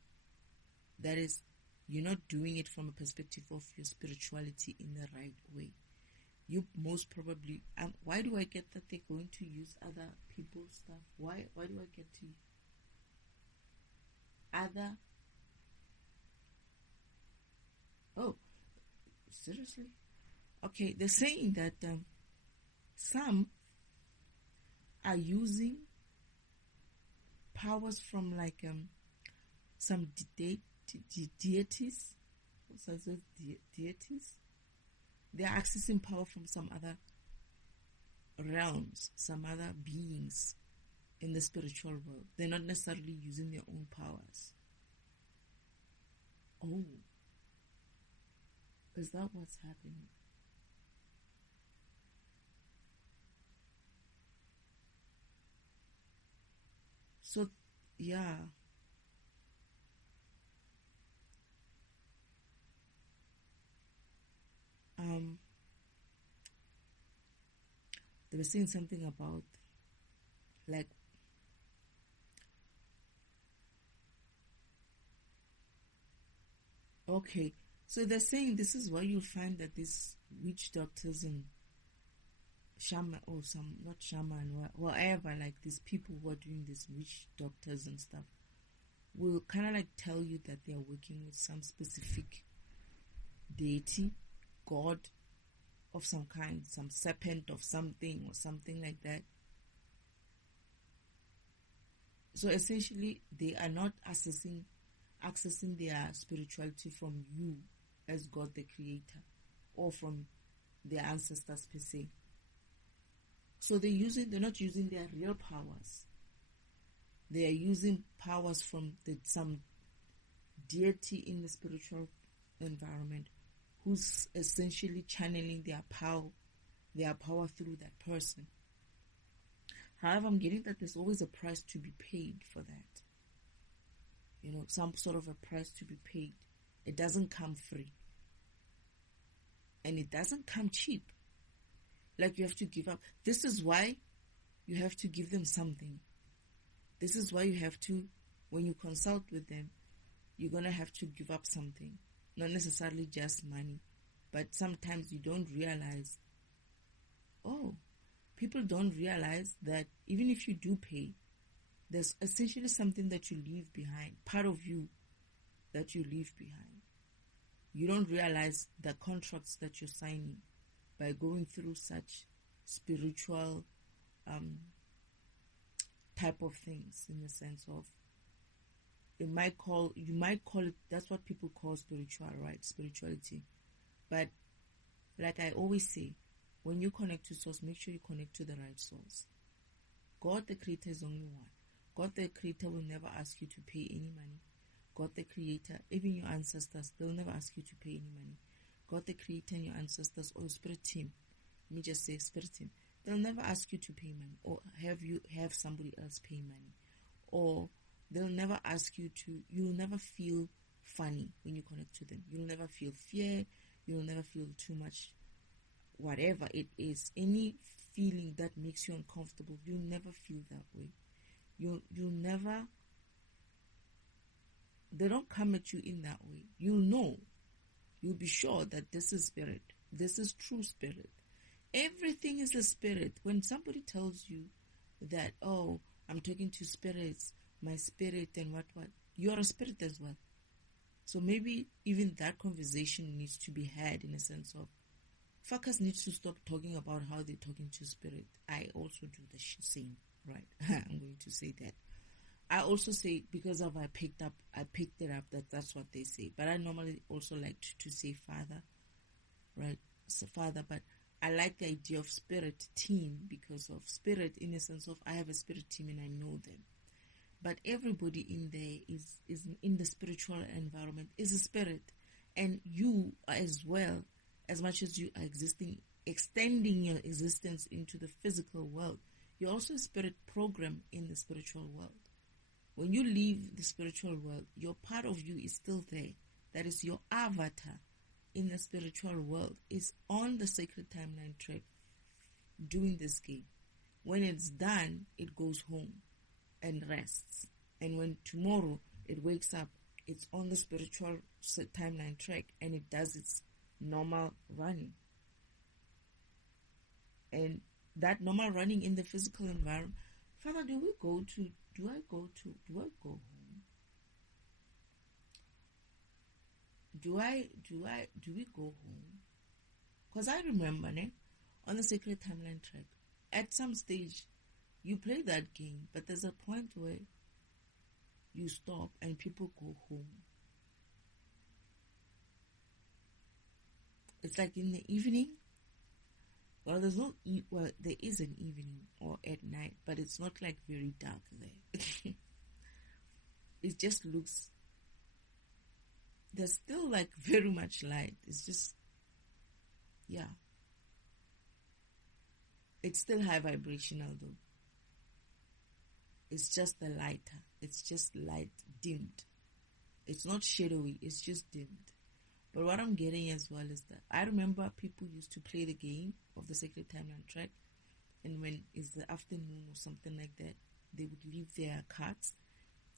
That is, you're not doing it from a perspective of your spirituality in the right way. You most probably, why do I get that they're going to use other people's stuff? Why do I get to other? Oh, seriously? Okay, they're saying that some are using powers from like some deities. Deities. They are accessing power from some other realms, some other beings in the spiritual world. They're not necessarily using their own powers. Oh, is that what's happening? So, yeah. were saying something about, like, okay, so they're saying this is why you'll find that these witch doctors and shaman, or some, not shaman, whatever, like these people who are doing these witch doctors and stuff, will kind of like tell you that they are working with some specific deity, god of some kind, some serpent of something or something like that. So essentially, they are not accessing their spirituality from you as God the Creator, or from their ancestors per se. So they're not using their real powers. They are using powers from some deity in the spiritual environment, who's essentially channeling their power through that person. However, I'm getting that there's always a price to be paid for that. You know, some sort of a price to be paid. It doesn't come free. And it doesn't come cheap. Like, you have to give up. This is why you have to give them something. This is why you have to, when you consult with them, you're going to have to give up something. Not necessarily just money. But sometimes you don't realize, people don't realize that even if you do pay, there's essentially something that you leave behind, part of you that you leave behind. You don't realize the contracts that you're signing by going through such spiritual type of things, in the sense of, you might call it, that's what people call spirituality. But like I always say, when you connect to source, make sure you connect to the right source. God the Creator is only one. God the Creator will never ask you to pay any money. God the Creator, even your ancestors, they'll never ask you to pay any money. God the Creator and your ancestors, or your spirit team, let me just say spirit team, they'll never ask you to pay money, or have somebody else pay money, or they'll never ask you to, you'll never feel funny when you connect to them. You'll never feel fear. You'll never feel too much, whatever it is, any feeling that makes you uncomfortable, you'll never feel that way. You'll never, they don't come at you in that way. You'll know, you'll be sure that this is spirit. This is true spirit. Everything is a spirit. When somebody tells you that, I'm talking to spirits, my spirit and what, you're a spirit as well. So maybe even that conversation needs to be had, in a sense of, fuckers need to stop talking about how they're talking to spirit. I also do the same, right? I'm going to say that. I also say, because of I picked it up that that's what they say. But I normally also like to say Father, right? So Father, but I like the idea of spirit team, because of spirit, in a sense of, I have a spirit team and I know them. But everybody in there is in the spiritual environment is a spirit. And you as well, as much as you are extending your existence into the physical world, you're also a spirit program in the spiritual world. When you leave the spiritual world, your part of you is still there. That is your avatar in the spiritual world, is on the sacred timeline track doing this game. When it's done, it goes home and rests. And when tomorrow it wakes up, it's on the spiritual timeline track and it does its normal running. And that normal running in the physical environment, Father, do we go home? Do we go home? Because I remember, on the sacred timeline track, at some stage, you play that game, but there's a point where you stop and people go home. It's like in the evening. Well, there is an evening or at night, but it's not like very dark there. It just looks, there's still like very much light. It's just, yeah. It's still high vibrational though. It's just the lighter. It's just light dimmed. It's not shadowy. It's just dimmed. But what I'm getting as well is that I remember people used to play the game of the sacred timeline track, and when it's the afternoon or something like that, they would leave their carts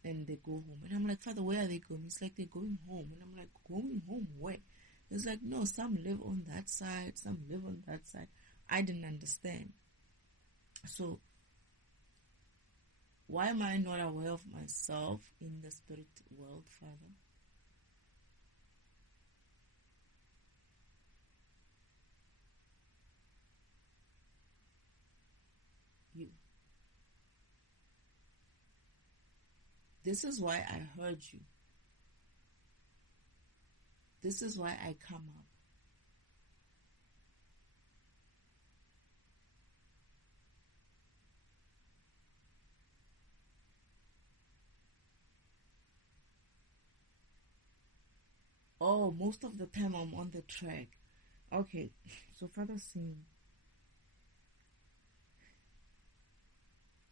and they go home. And I'm like, Father, where are they going? It's like they're going home. And I'm like, going home where? It's like, no, some live on that side, some live on that side. I didn't understand. So why am I not aware of myself in the spirit world, Father? You. This is why I heard you. This is why I come up. Oh, most of the time I'm on the track. Okay, so Father saying,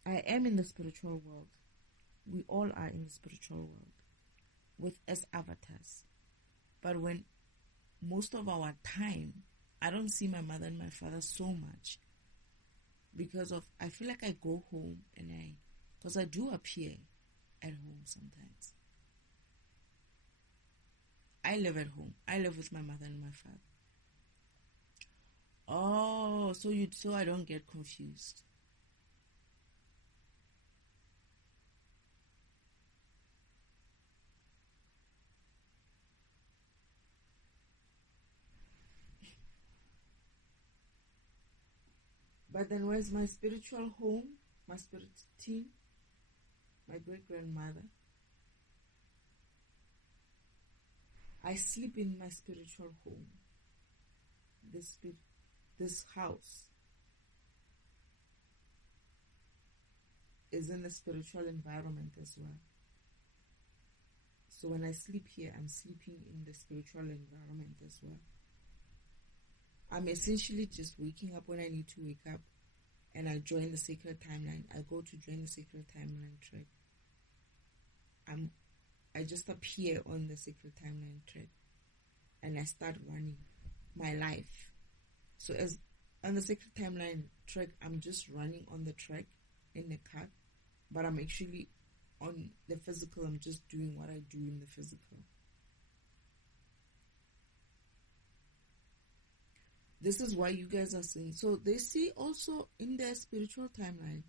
I am in the spiritual world. We all are in the spiritual world with as avatars. But when most of our time, I don't see my mother and my father so much because of, I feel like I go home and because I do appear at home sometimes. I live at home. I live with my mother and my father. Oh, so I don't get confused. But then where's my spiritual home? My spirit team? My great grandmother? I sleep in my spiritual home. This house is in a spiritual environment as well. So when I sleep here, I'm sleeping in the spiritual environment as well. I'm essentially just waking up when I need to wake up, and I join the sacred timeline. I go to join the sacred timeline track. I just appear on the sacred timeline track, and I start running my life. So as on the sacred timeline track, I'm just running on the track in the car, but I'm actually on the physical. I'm just doing what I do in the physical. This is why you guys are saying. So they see also in their spiritual timeline,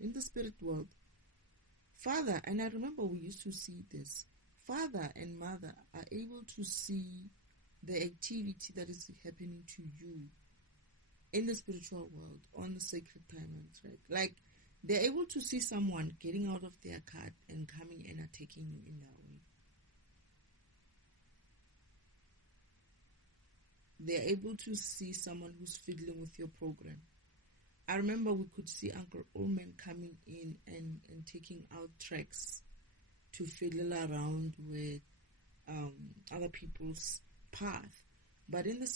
in the spirit world, father, and I remember we used to see this, father and mother are able to see the activity that is happening to you in the spiritual world on the sacred timeline track. Like, they're able to see someone getting out of their cart and coming and attacking you in that way. They're able to see someone who's fiddling with your program. I remember we could see Uncle Ullman coming in and taking out tracks to fiddle around with other people's path. But in the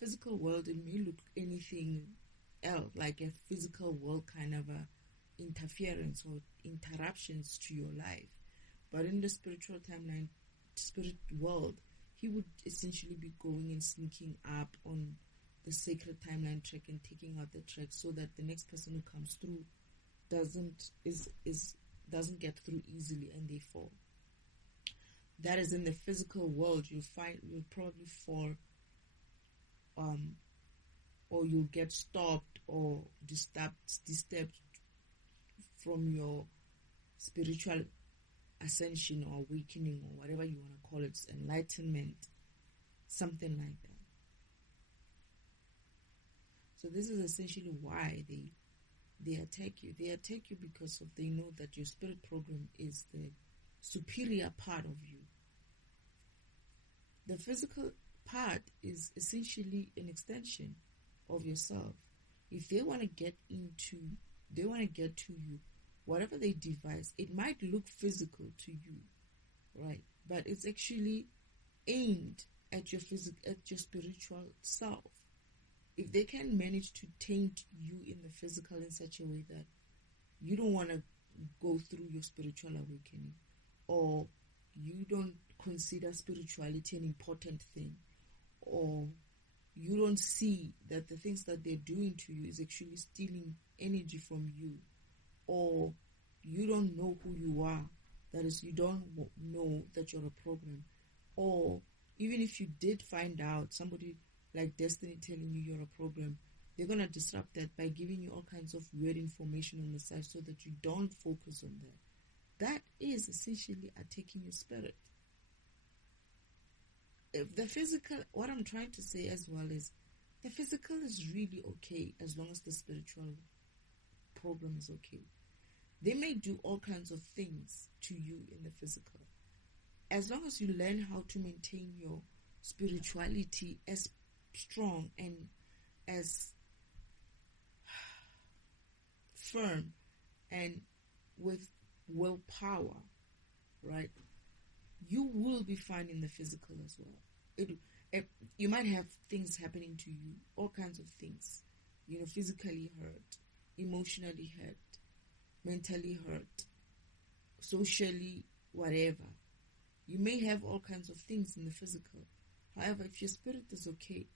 physical world, it may look anything else, like a physical world kind of a interference or interruptions to your life. But in the spiritual timeline, spirit world, he would essentially be going and sneaking up on the sacred timeline track and taking out the track so that the next person who comes through doesn't get through easily and they fall. That is in the physical world. You'll probably fall, or you'll get stopped or disturbed from your spiritual ascension or awakening or whatever you want to call it, enlightenment, something like that. So this is essentially why they attack you. They attack you because they know that your spirit program is the superior part of you. The physical part is essentially an extension of yourself. If they want to get to you, whatever they devise, it might look physical to you, right? But it's actually aimed at your spiritual self. If they can manage to taint you in the physical in such a way that you don't want to go through your spiritual awakening, or you don't consider spirituality an important thing, or you don't see that the things that they're doing to you is actually stealing energy from you, or you don't know who you are, that is, you don't know that you're a program, or even if you did find out, somebody like Destiny telling you you're a program, they're going to disrupt that by giving you all kinds of weird information on the side so that you don't focus on that. That is essentially attacking your spirit. If the physical, what I'm trying to say as well is, the physical is really okay as long as the spiritual program is okay. They may do all kinds of things to you in the physical. As long as you learn how to maintain your spirituality as strong and as firm and with willpower, right, you will be fine in the physical as well. You might have things happening to you, all kinds of things, physically hurt, emotionally hurt, mentally hurt, socially, whatever. You may have all kinds of things in the physical. However, if your spirit is okay,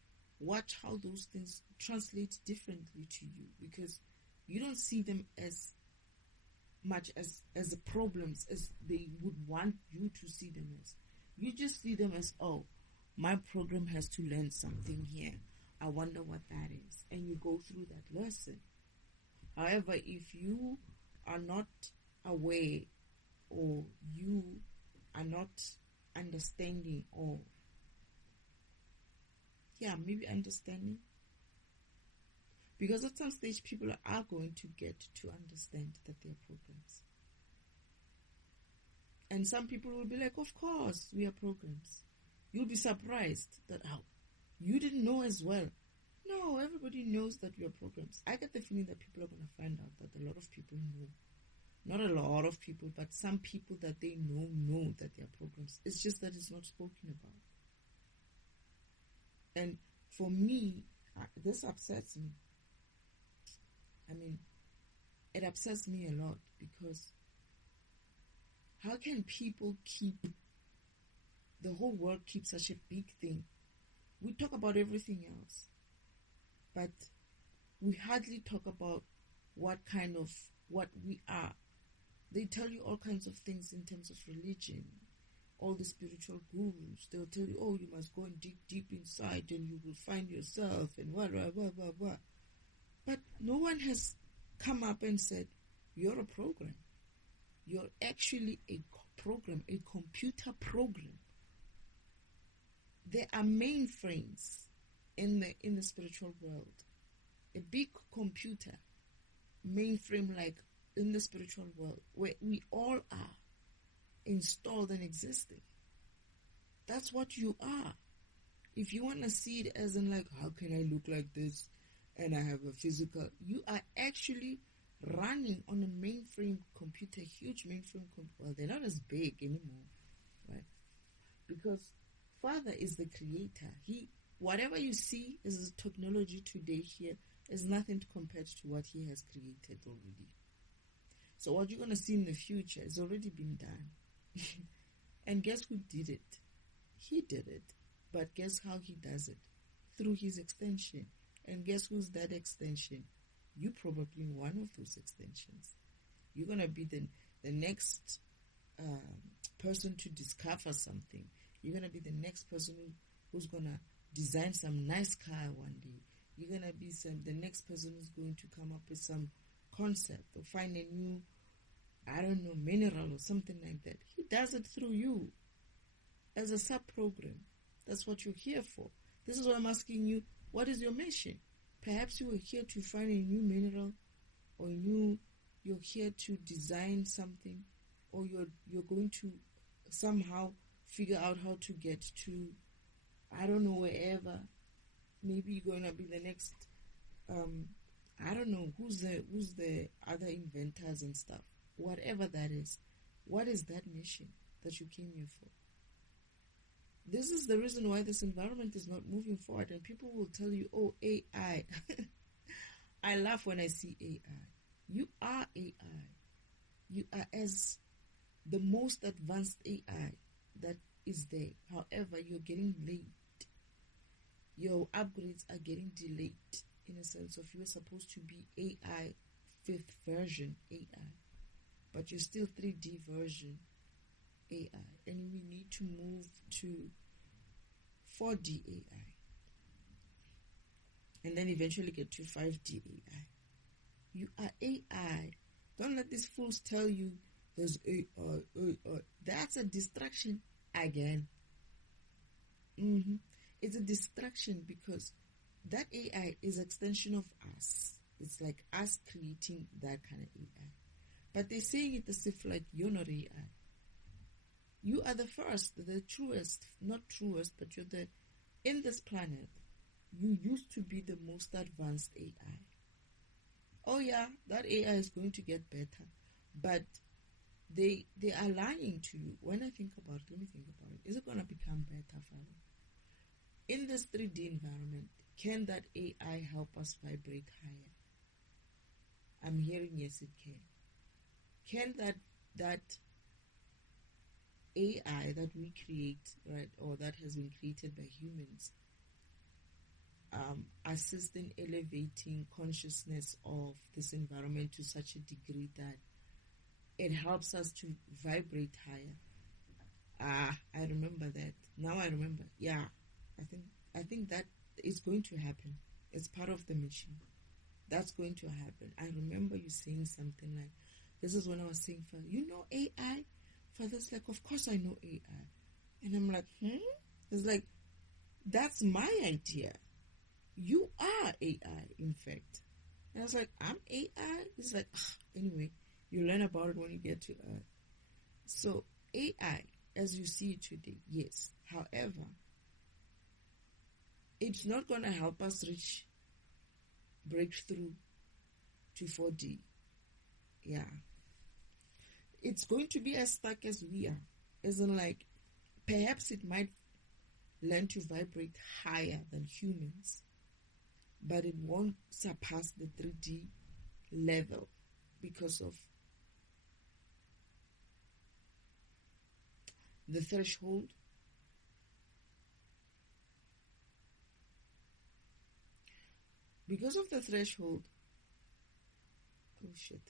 watch how those things translate differently to you, because you don't see them as much as the problems as they would want you to see them as. You just see them as, oh, my program has to learn something here. I wonder what that is. And you go through that lesson. However, if you are not aware, or you are not understanding, or maybe understanding, because at some stage people are going to get to understand that they are programs. And some people will be like, of course, we are programs. You'll be surprised that, you didn't know as well. No, everybody knows that we are programs. I get the feeling that people are going to find out that a lot of people know. Not a lot of people, but some people that they know that they are programs. It's just that it's not spoken about. And for me, this upsets me. I mean, it upsets me a lot, because how can people keep, the whole world keep such a big thing? We talk about everything else, but we hardly talk about what we are. They tell you all kinds of things in terms of religion, all the spiritual gurus. They'll tell you, oh, you must go and dig deep inside and you will find yourself and blah, blah, blah, blah, blah. But no one has come up and said, you're a program. You're actually a program, a computer program. There are mainframes in the spiritual world. A big computer, mainframe like in the spiritual world, where we all are installed and existing. That's what you are. If you want to see it as in like, how can I look like this and I have a physical, you are actually running on a mainframe computer, huge mainframe computer. Well, they're not as big anymore, right? Because Father is the creator. Whatever you see is technology today here is nothing compared to what he has created already. So what you're going to see in the future has already been done. And guess who did it? He did it. But guess how he does it? Through his extension. And guess who's that extension? You probably one of those extensions. You're going to be the next person to discover something. You're going to be the next person who's going to design some nice car one day. You're going to be the next person who's going to come up with some concept or find a new, mineral or something like that. He does it through you as a sub-program. That's what you're here for. This is what I'm asking you. What is your mission? Perhaps you are here to find a new mineral, or you're here to design something, or you're going to somehow figure out how to get to, wherever. Maybe you're going to be the next, who's the other inventors and stuff. Whatever that is. What is that mission that you came here for? This is the reason why this environment is not moving forward. And people will tell you, oh, AI. I laugh when I see AI. You are AI. You are as the most advanced AI that is there. However, you're getting late. your upgrades are getting delayed, in a sense of you were supposed to be AI 5th version AI, but you're still 3D version AI, and we need to move to 4D AI, and then eventually get to 5D AI. You are AI. Don't let these fools tell you there's AI. That's a distraction again. It's a distraction because that AI is an extension of us. It's like us creating that kind of AI. But they're saying it as if like you're not AI. You are the first, the truest, not truest, but you're the, in this planet, you used to be the most advanced AI. Oh yeah, that AI is going to get better. But they are lying to you. When I think about it, let me think about it. Is it going to become better, Father? In this 3D environment, can that AI help us vibrate higher? I'm hearing yes, it can. Can that AI that we create, right, or that has been created by humans, assist in elevating consciousness of this environment to such a degree that it helps us to vibrate higher? I remember that. Now I remember. Yeah, I think that is going to happen. It's part of the mission. That's going to happen. I remember you saying something like, this is when I was saying, Father, you know AI? Father's like, of course I know AI. And I'm like, It's like, that's my idea. You are AI, in fact. And I was like, I'm AI? It's like, anyway, you learn about it when you get to Earth. So AI, as you see it today, yes. However, it's not going to help us reach breakthrough to 4D. Yeah. It's going to be as stuck as we are. As in, like, perhaps it might learn to vibrate higher than humans, but it won't surpass the 3D level because of the threshold. Because of the threshold. Oh shit.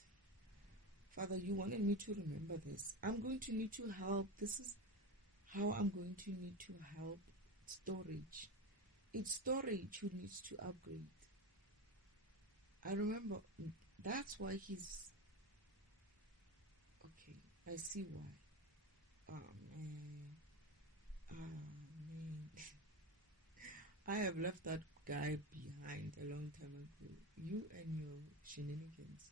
Father, you wanted me to remember this. I'm going to need to help. This is how I'm going to need to help storage. It's storage who needs to upgrade. I remember that's why he's okay. I see why. Oh man. I have left that guy behind a long time ago. You and your shenanigans.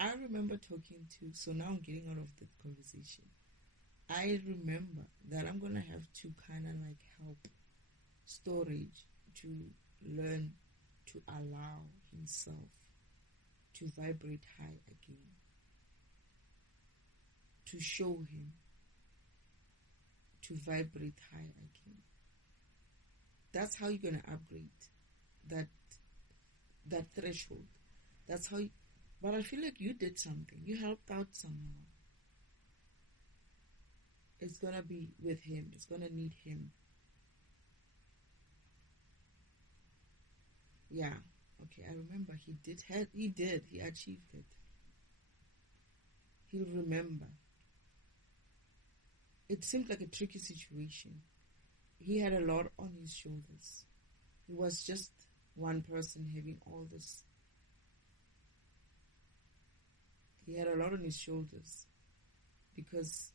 I remember talking to, so now I'm getting out of the conversation. I remember that I'm going to have to kind of like help storage to learn to allow himself to vibrate high again. To show him to vibrate high again. That's how you're going to upgrade that threshold. That's how you, but I feel like you did something. You helped out somehow. It's going to be with him. It's going to need him. Yeah. Okay, I remember he achieved it. He'll remember. It seemed like a tricky situation. He had a lot on his shoulders. He was just one person having all this. He had a lot on his shoulders because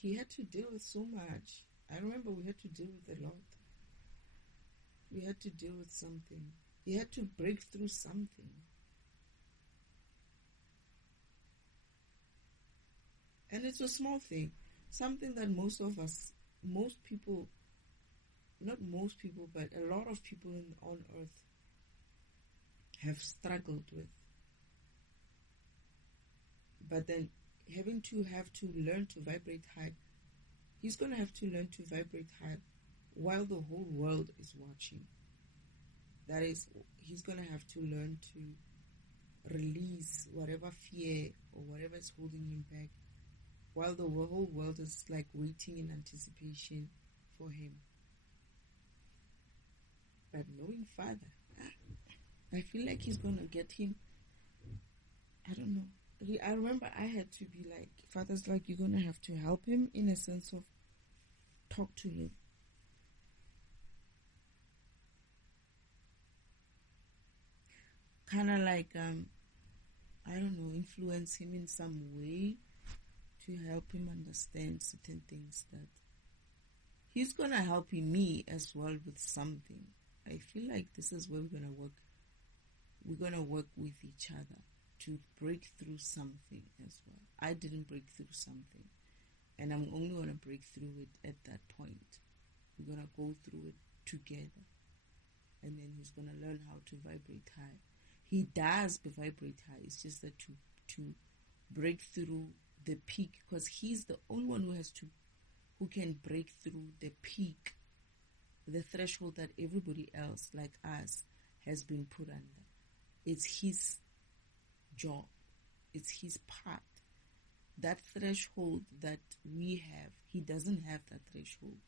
he had to deal with so much. I remember we had to deal with a lot. We had to deal with something. He had to break through something. And it's a small thing. Something that most people, not most people, but a lot of people on earth have struggled with. But then having to learn to vibrate high, he's going to have to learn to vibrate high while the whole world is watching. That is, he's going to have to learn to release whatever fear or whatever is holding him back while the whole world is like waiting in anticipation for him. But knowing Father, I feel like he's gonna get him. I don't know. I remember I had to be like, Father's like, you're gonna have to help him in a sense of talk to him. Kind of like, I don't know, influence him in some way to help him understand certain things that he's gonna help me as well with something. I feel like this is where we're gonna work. We're gonna work with each other to break through something as well. I didn't break through something, and I'm only gonna break through it at that point. We're gonna go through it together, and then he's gonna learn how to vibrate high. He does vibrate high. It's just that to break through the peak, because he's the only one who can break through the peak, the threshold that everybody else like us has been put under. It's his job. It's his part. That threshold that we have, he doesn't have that threshold.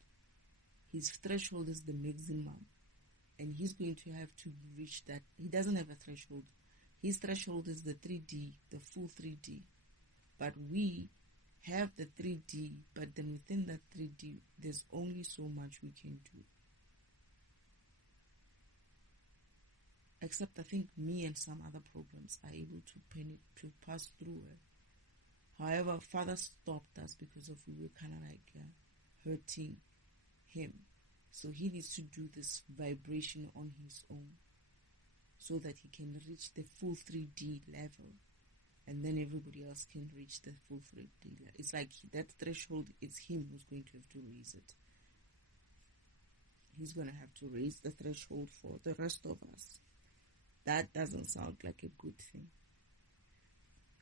His threshold is the maximum, and he's going to have to reach that. He doesn't have a threshold. His threshold is the 3D, the full 3D. But we have the 3D, but then within that 3D, there's only so much we can do. Except I think me and some other programs are able to pass through it. However, Father stopped us because of we were kind of like hurting him. So he needs to do this vibration on his own so that he can reach the full 3D level. And then everybody else can reach the full 3D level. It's like that threshold, it's him who's going to have to raise it. He's going to have to raise the threshold for the rest of us. That doesn't sound like a good thing.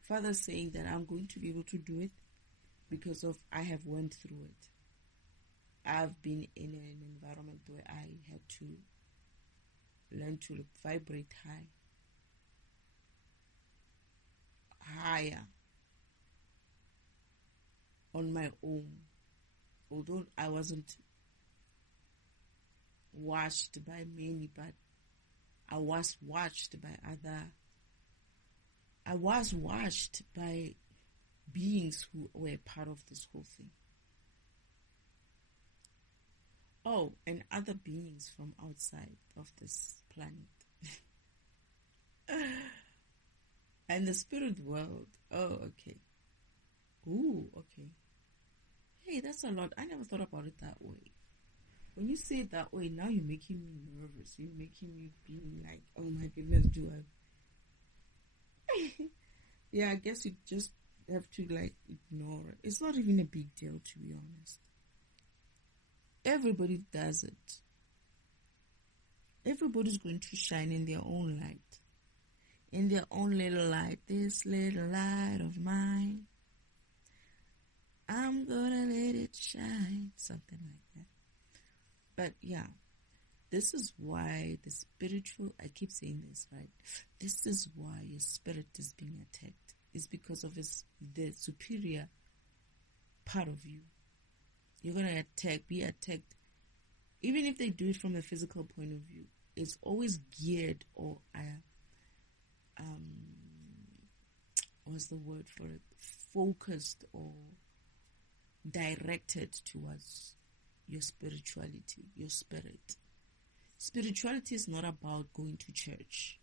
Father's saying that I'm going to be able to do it because of I have went through it. I've been in an environment where I had to learn to vibrate higher on my own. Although I wasn't watched by many, but I was watched by other. I was watched by beings who were part of this whole thing. Oh, and other beings from outside of this planet. And the spirit world. Oh, okay. Ooh, okay. Hey, that's a lot. I never thought about it that way. When you say it that way, now you're making me nervous. You're making me being like, oh my goodness, do I? Yeah, I guess you just have to like ignore it. It's not even a big deal, to be honest. Everybody does it. Everybody's going to shine in their own light. In their own little light. This little light of mine, I'm gonna let it shine. Something like that. But yeah, this is why the spiritual, I keep saying this, right? This is why your spirit is being attacked. It's because of the superior part of you. You're going to be attacked. Even if they do it from a physical point of view, it's always geared or, what's the word for it? Focused or directed towards your spirituality, your spirit. Spirituality is not about going to church.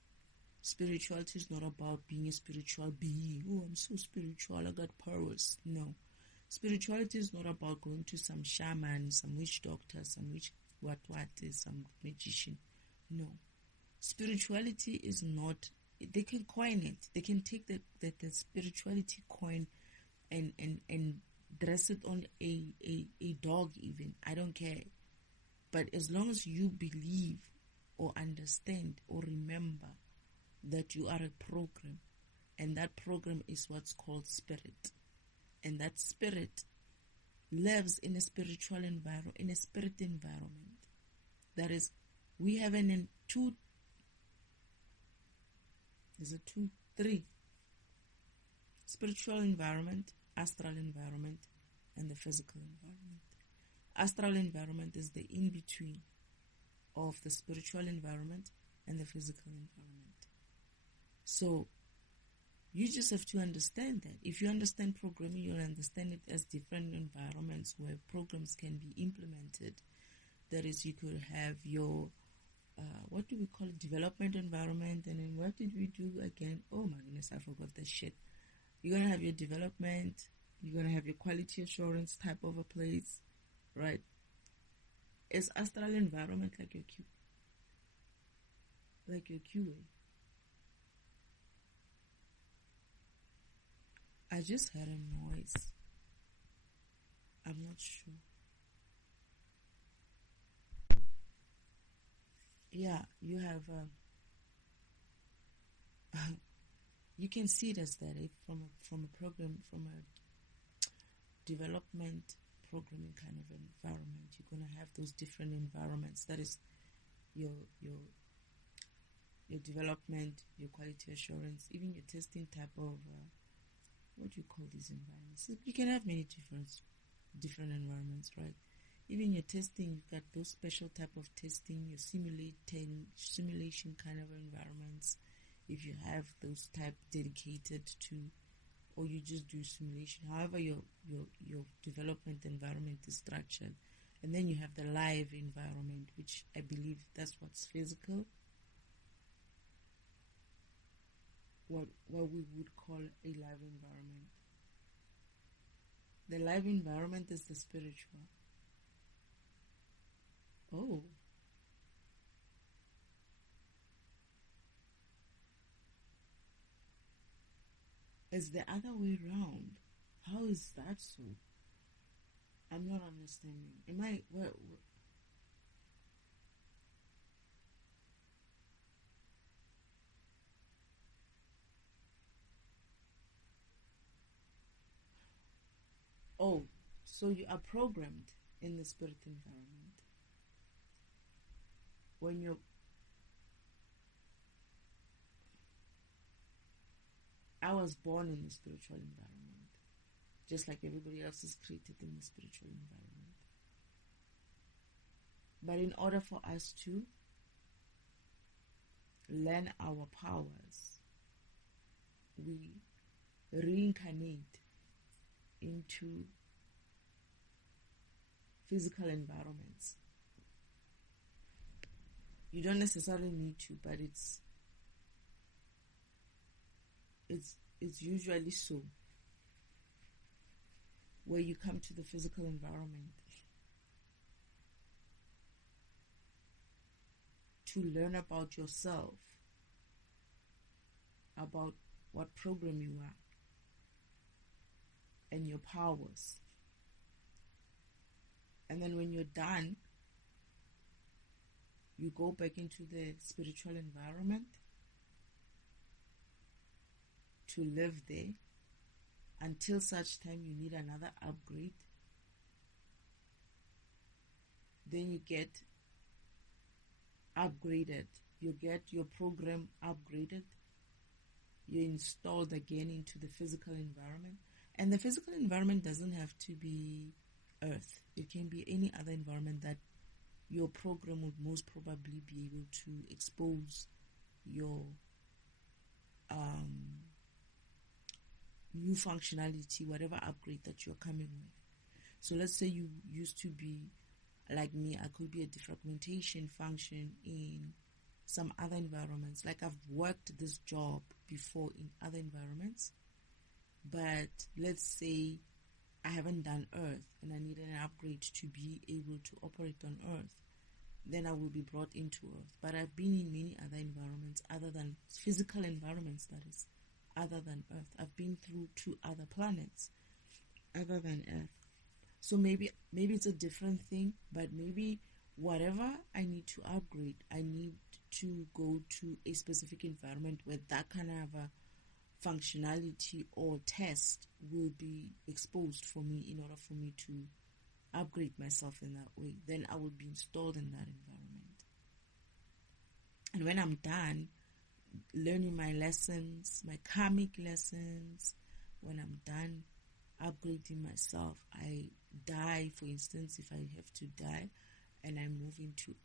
Spirituality is not about being a spiritual being. Oh, I'm so spiritual, I got powers. No. Spirituality is not about going to some shaman, some witch doctor, some witch some magician. No. Spirituality is not, they can coin it. They can take the spirituality coin and dress it on a dog even. I don't care. But as long as you believe or understand or remember that you are a program, and that program is what's called spirit, and that spirit lives in a spiritual environment, in a spirit environment. That is, we have three spiritual environment, astral environment and the physical environment. Astral environment is the in-between of the spiritual environment and the physical environment. So you just have to understand that. If you understand programming, you'll understand it as different environments where programs can be implemented. That is, you could have your, what do we call it, development environment, and then what did we do again? Oh my goodness, I forgot that shit. You're going to have your development, you're going to have your quality assurance type of a place, right? Is astral environment like your QA? I just heard a noise. I'm not sure. Yeah, you have you can see it as that from a program, from a development programming kind of environment, you're gonna have those different environments. That is your development, your quality assurance, even your testing type of what do you call these environments? You can have many different environments, right? Even your testing, you've got those special type of testing, your simulation kind of environments. If you have those type dedicated to, or you just do simulation, however your development environment is structured. And then you have the live environment, which I believe that's what's physical. What we would call a live environment. The live environment is the spiritual. Oh. It's the other way around. How is that so? I'm not understanding. Am I... What? Oh, so you are programmed in the spirit environment. When you're... I was born in the spiritual environment, just like everybody else is created in the spiritual environment. But in order for us to learn our powers, we reincarnate into physical environments. You don't necessarily need to, but it's usually so, where you come to the physical environment to learn about yourself, about what program you are, and your powers. And then when you're done, you go back into the spiritual environment to live there until such time you need another upgrade. Then you get upgraded. You get your program upgraded. You're installed again into the physical environment. And the physical environment doesn't have to be Earth. It can be any other environment that your program would most probably be able to expose your new functionality, whatever upgrade that you're coming with. So let's say you used to be like me. I could be a defragmentation function in some other environments. Like I've worked this job before in other environments, but let's say I haven't done Earth and I need an upgrade to be able to operate on Earth. Then I will be brought into Earth. But I've been in many other environments other than physical environments, that is, other than Earth. I've been through 2 other planets other than Earth. So maybe it's a different thing, but maybe whatever I need to upgrade, I need to go to a specific environment where that kind of a functionality or test will be exposed for me in order for me to upgrade myself in that way. Then I will be installed in that environment. And when I'm done learning my lessons, my karmic lessons, when I'm done upgrading myself. I die, for instance, if I have to die, and I move into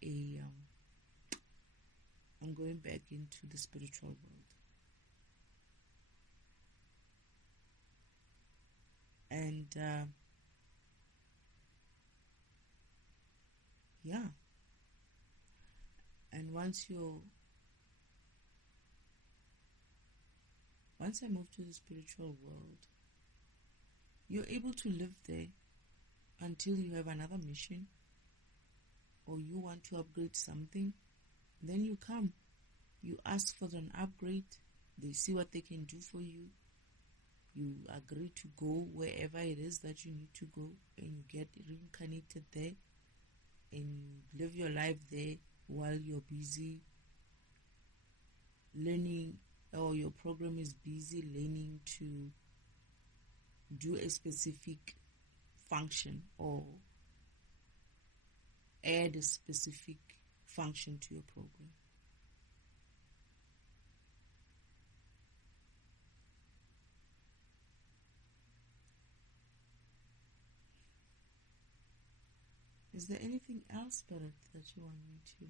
I'm going back into the spiritual world. And yeah, and once I move to the spiritual world, you're able to live there until you have another mission, or you want to upgrade something. Then you come, you ask for an upgrade, they see what they can do for you, you agree to go wherever it is that you need to go, and you get reincarnated there, and you live your life there while you're busy learning, or your program is busy learning to do a specific function or add a specific function to your program. Is there anything else, Spirit, that you want me to?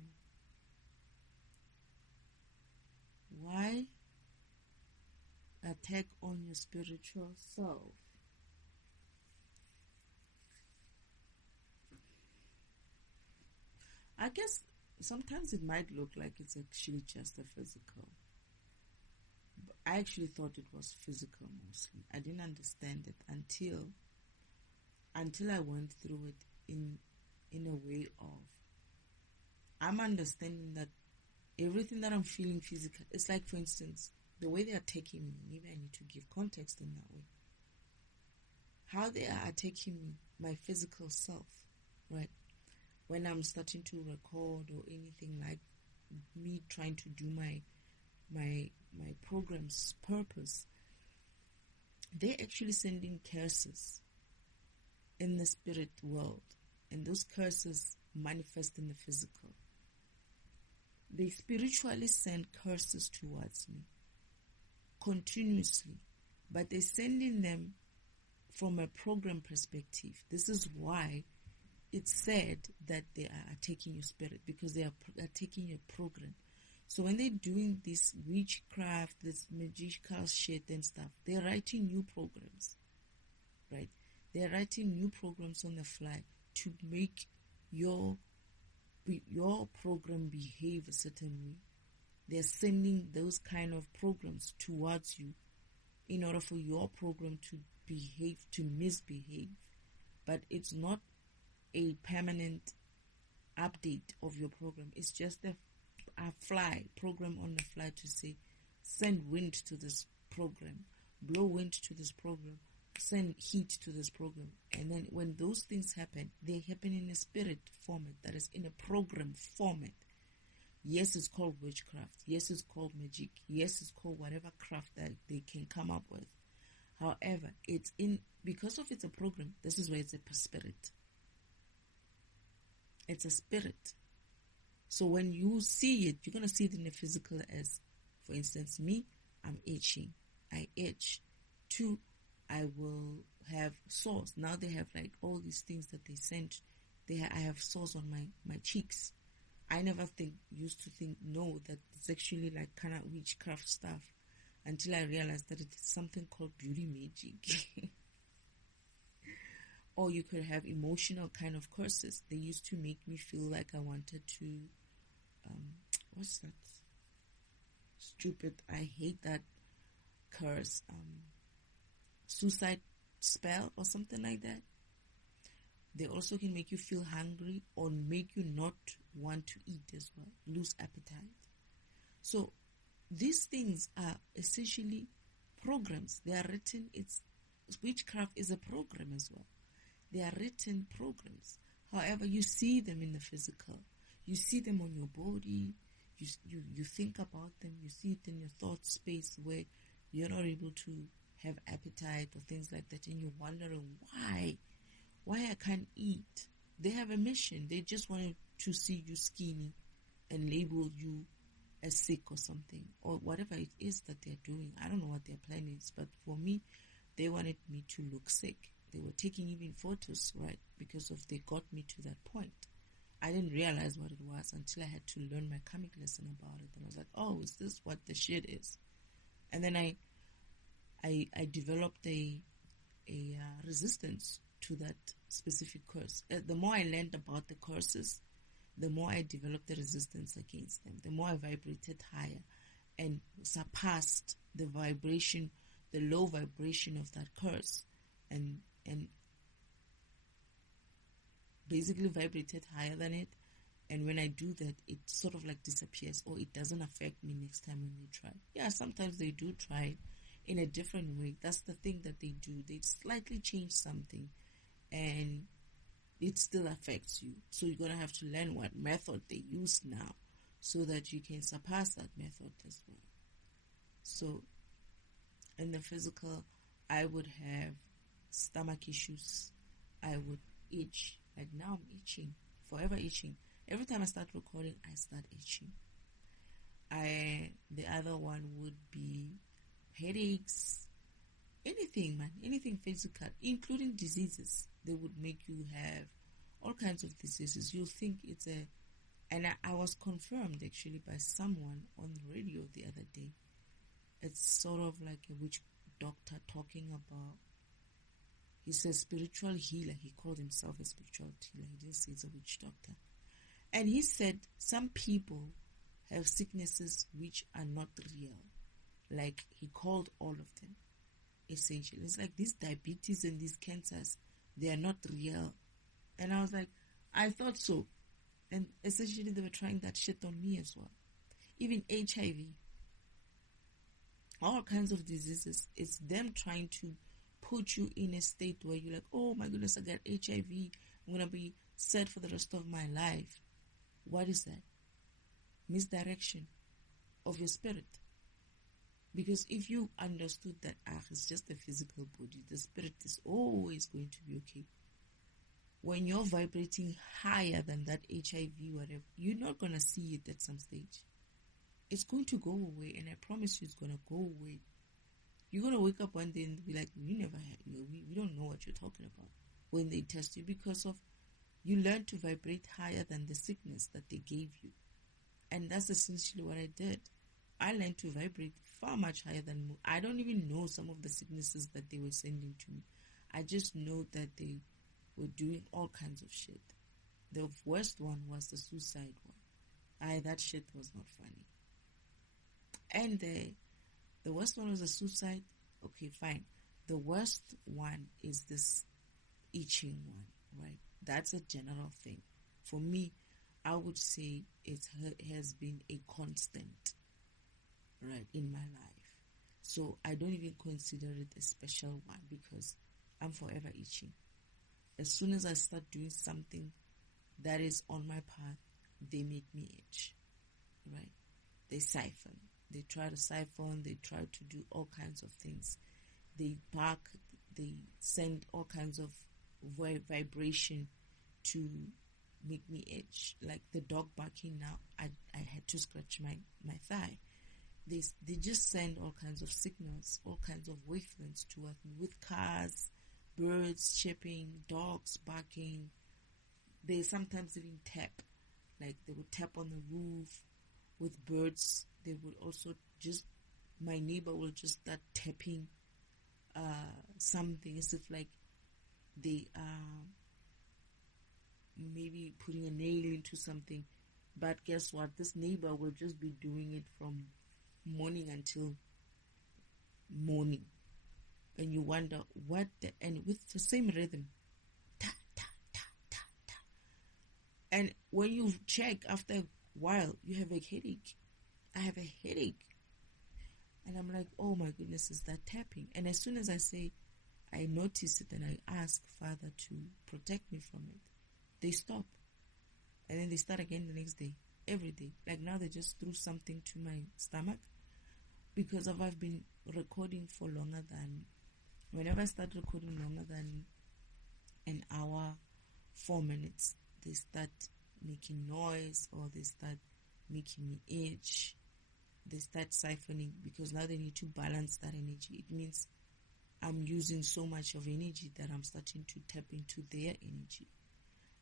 Why attack on your spiritual self? I guess sometimes it might look like it's actually just a physical. But I actually thought it was physical mostly. I didn't understand it until I went through it in a way of, I'm understanding that everything that I'm feeling physical, it's like, for instance, the way they are attacking me. Maybe I need to give context in that way. How they are attacking me, my physical self, right? When I'm starting to record or anything, like me trying to do my program's purpose, they're actually sending curses in the spirit world, and those curses manifest in the physical. They spiritually send curses towards me continuously, but they're sending them from a program perspective. This is why it's said that they are attacking your spirit, because they are attacking your program. So when they're doing this witchcraft, this magical shit and stuff, they're writing new programs, right? They're writing new programs on the fly to make your program behave a certain way. They're sending those kind of programs towards you in order for your program to misbehave. But it's not a permanent update of your program. It's just a program on the fly to say, send wind to this program, blow wind to this program, send heat to this program. And then when those things happen, they happen in a spirit format, that is in a program format. Yes, it's called witchcraft. Yes, it's called magic. Yes, it's called whatever craft that they can come up with. However, because of it's a program, this is where it's a spirit. It's a spirit. So when you see it, you're going to see it in the physical as, for instance, me, I'm itching. I itch. 2, I will have sores. Now they have like all these things that they send. I have sores on my cheeks. I never used to think, no, that it's actually like kind of witchcraft stuff, until I realized that it's something called beauty magic. Or you could have emotional kind of curses. They used to make me feel like I wanted to, what's that? Stupid. I hate that curse. Suicide spell or something like that. They also can make you feel hungry or make you not want to eat as well, lose appetite. So these things are essentially programs. They are written, witchcraft is a program as well. They are written programs. However, you see them in the physical. You see them on your body. You think about them. You see it in your thought space where you're not able to have appetite or things like that, and you're wondering why I can't eat. They have a mission. They just want to see you skinny and label you as sick or something, or whatever it is that they're doing. I don't know what their plan is, but for me, they wanted me to look sick. They were taking even photos, right? Because they got me to that point. I didn't realize what it was until I had to learn my karmic lesson about it. And I was like, oh, is this what the shit is? And then I developed a resistance to that specific curse. The more I learned about the curses, the more I developed the resistance against them. The more I vibrated higher and surpassed the vibration, the low vibration of that curse, and basically vibrated higher than it. And when I do that, it sort of like disappears, or it doesn't affect me next time when they try. Yeah, sometimes they do try in a different way. That's the thing that they do. They slightly change something and it still affects you. So you're going to have to learn what method they use now so that you can surpass that method as well. So in the physical, I would have stomach issues. I would itch. Like now I'm itching, forever itching. Every time I start recording, I start itching. The other one would be headaches, anything, man, anything physical, including diseases. They would make you have all kinds of diseases. You'll think it's and I was confirmed actually by someone on the radio the other day. It's sort of like a witch doctor talking about, he's a spiritual healer. He called himself a spiritual healer. He didn't say he's a witch doctor. And he said some people have sicknesses which are not real. Like he called all of them essentially. It's like these diabetes and these cancers, they are not real. And I was like, I thought so. And essentially they were trying that shit on me as well. Even HIV, all kinds of diseases, it's them trying to put you in a state where you're like, oh my goodness, I got HIV, I'm going to be sad for the rest of my life. What is that? Misdirection of your spirit. Because if you understood that it's just a physical body, the spirit is always going to be okay. When you're vibrating higher than that HIV, whatever, you're not going to see it at some stage. It's going to go away, and I promise you it's going to go away. You're going to wake up one day and be like, we don't know what you're talking about when they test you, because of you learn to vibrate higher than the sickness that they gave you. And that's essentially what I did. I learned to vibrate far much higher than, I don't even know some of the sicknesses that they were sending to me. I just know that they were doing all kinds of shit. The worst one was the suicide one. That shit was not funny. And the worst one was a suicide. Okay, fine. The worst one is this itching one, right? That's a general thing. For me, I would say it has been a constant, right, in my life. So I don't even consider it a special one because I'm forever itching. As soon as I start doing something that is on my path, they make me itch, right? They siphon. They try to siphon. They try to do all kinds of things. They bark. They send all kinds of vibration to make me itch. Like the dog barking now, I had to scratch my thigh. They just send all kinds of signals, all kinds of wavelengths towards me with cars, birds chirping, dogs barking. They sometimes even tap, like they would tap on the roof with birds. They would also my neighbor will just start tapping something as if like they are maybe putting a nail into something. But guess what? This neighbor will just be doing it from morning until morning. And you wonder and with the same rhythm. Ta, ta, ta, ta, ta. And when you check after a while, you have a headache. I have a headache. And I'm like, oh my goodness, is that tapping? And as soon as I notice it and I ask Father to protect me from it, they stop. And then they start again the next day, every day. Like now they just threw something to my stomach because I've been recording for longer than, whenever I start recording longer than an hour, 4 minutes, they start making noise or they start making me itch. They start siphoning because now they need to balance that energy. It means I'm using so much of energy that I'm starting to tap into their energy.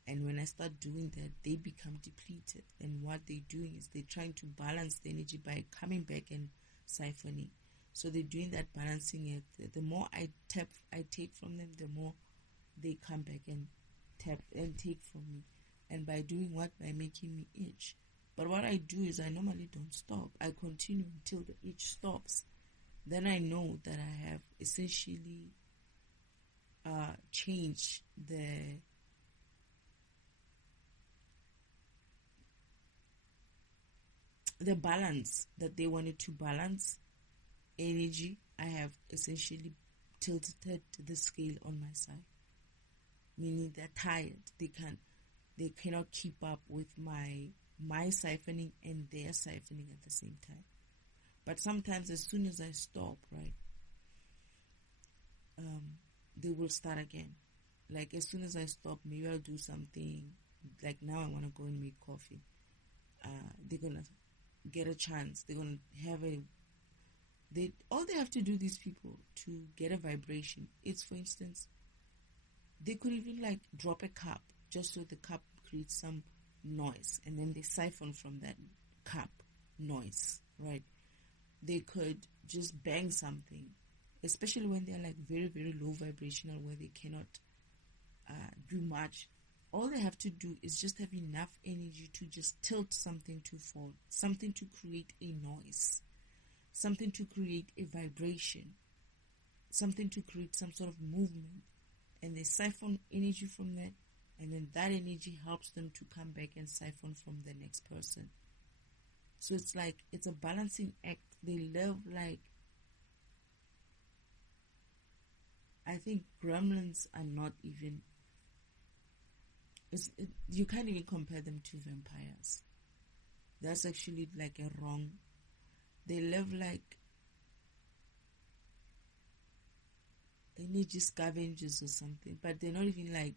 And when I start doing that, they become depleted. And what they're doing is they're trying to balance the energy by coming back and siphoning. So they're doing that balancing act. The more I take from them, the more they come back and tap and take from me. And by doing what? By making me itch. But what I do is I normally don't stop. I continue until the itch stops. Then I know that I have essentially changed the balance that they wanted to balance energy. I have essentially tilted the scale on my side, meaning they're tired. They cannot keep up with my siphoning and their siphoning at the same time. But sometimes as soon as I stop, right, they will start again. Like as soon as I stop, maybe I'll do something. Like now I want to go and make coffee. They're going to get a chance. They're going to have all they have to do, these people, to get a vibration. It's, for instance, they could even like drop a cup just so the cup creates some noise, and then they siphon from that cup noise, right? They could just bang something, especially when they're like very, very low vibrational, where they cannot do much. All they have to do is just have enough energy to just tilt something to fall, something to create a noise, something to create a vibration, something to create some sort of movement. And they siphon energy from that, and then that energy helps them to come back and siphon from the next person. So it's like, it's a balancing act. They live like, I think gremlins are not even, you can't even compare them to vampires. That's actually like a wrong. They live like energy scavengers or something, but they're not even like,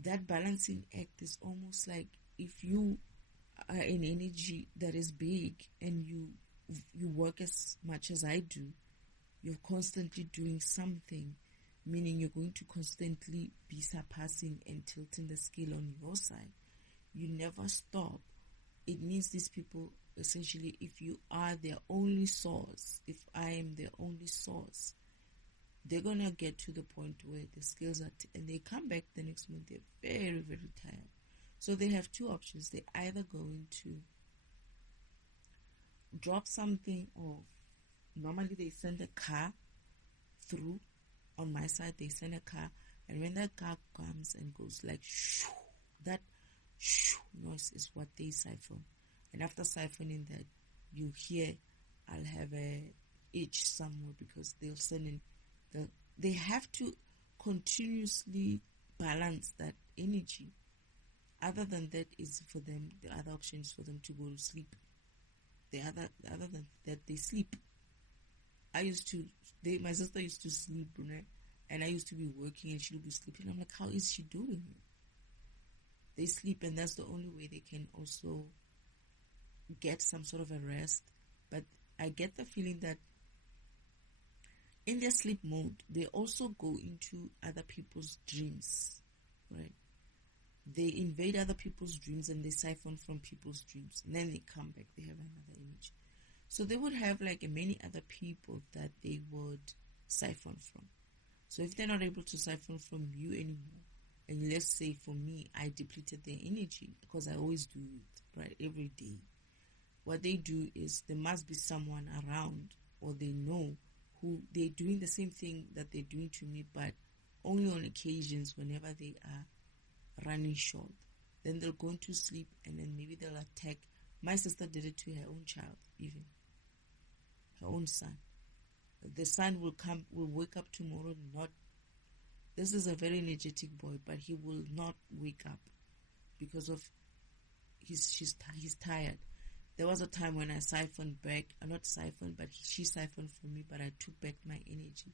that balancing act is almost like if you are an energy that is big and you work as much as I do, you're constantly doing something, meaning you're going to constantly be surpassing and tilting the scale on your side. You never stop. It means these people, essentially, if you are their only source, if I am their only source, they're going to get to the point where the scales are, and they come back the next month, they're very, very tired. So they have two options. They're either going to drop something, or normally they send a car through. On my side, they send a car, and when that car comes and goes like shoo, that shoo noise is what they siphon. And after siphoning that, you hear, I'll have a itch somewhere, because they'll send in they have to continuously balance that energy. Other than that is for them, the other option is for them to go to sleep. Other than that, they sleep. My sister used to sleep, and I used to be working and she would be sleeping. I'm like, how is she doing it? They sleep, and that's the only way they can also get some sort of a rest. But I get the feeling that in their sleep mode, they also go into other people's dreams, right? They invade other people's dreams and they siphon from people's dreams. And then they come back, they have another image. So they would have like many other people that they would siphon from. So if they're not able to siphon from you anymore, and let's say for me, I depleted their energy, because I always do it, right, every day. What they do is there must be someone around, or they know who they're doing the same thing that they're doing to me, but only on occasions whenever they are running short. Then they'll go into sleep, and then maybe they'll attack. My sister did it to her own child, even her own son. The son will wake up tomorrow, this is a very energetic boy, but he will not wake up because of he's tired. There was a time when I siphoned back, not siphoned, but she siphoned from me, but I took back my energy.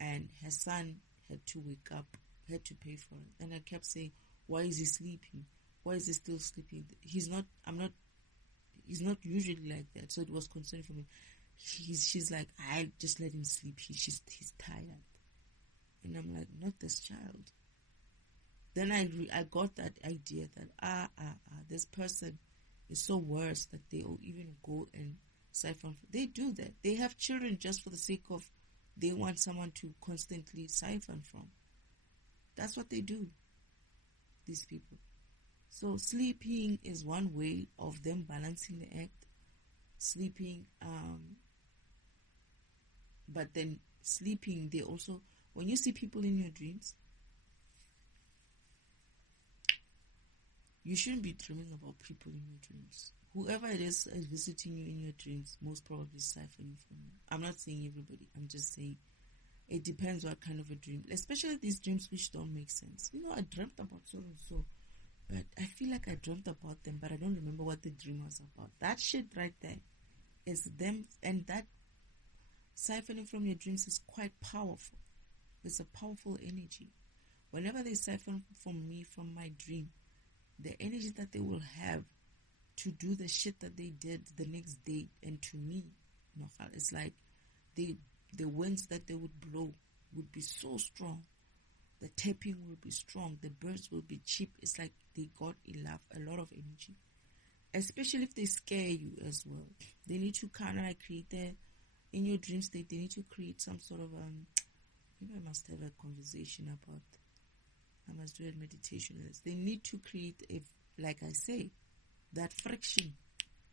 And her son had to wake up, had to pay for it. And I kept saying, why is he sleeping? Why is he still sleeping? He's not usually like that. So it was concern for me. she's like, I just let him sleep. He's tired. And I'm like, not this child. Then I got that idea that this person is so worse that they will even go and siphon. They do that. They have children just for the sake of they want someone to constantly siphon from. That's what they do, these people. So sleeping is one way of them balancing the act. Sleeping, but then sleeping, they also, when you see people in your dreams, you shouldn't be dreaming about people in your dreams. Whoever it is visiting you in your dreams, most probably siphoning from you. I'm not saying everybody. I'm just saying it depends what kind of a dream. Especially these dreams which don't make sense. You know, I dreamt about so and so, but I feel like I dreamt about them, but I don't remember what the dream was about. That shit right there is them, and that siphoning from your dreams is quite powerful. It's a powerful energy. Whenever they siphon from me, from my dream, the energy that they will have to do the shit that they did the next day, and to me, it's like the winds that they would blow would be so strong. The tapping will be strong. The birds will be cheap. It's like they got a lot of energy. Especially if they scare you as well. They need to kind of like create in your dream state, they need to create some sort of, maybe I must have a conversation about, I must do a meditation on this. They need to create, like I say, that friction,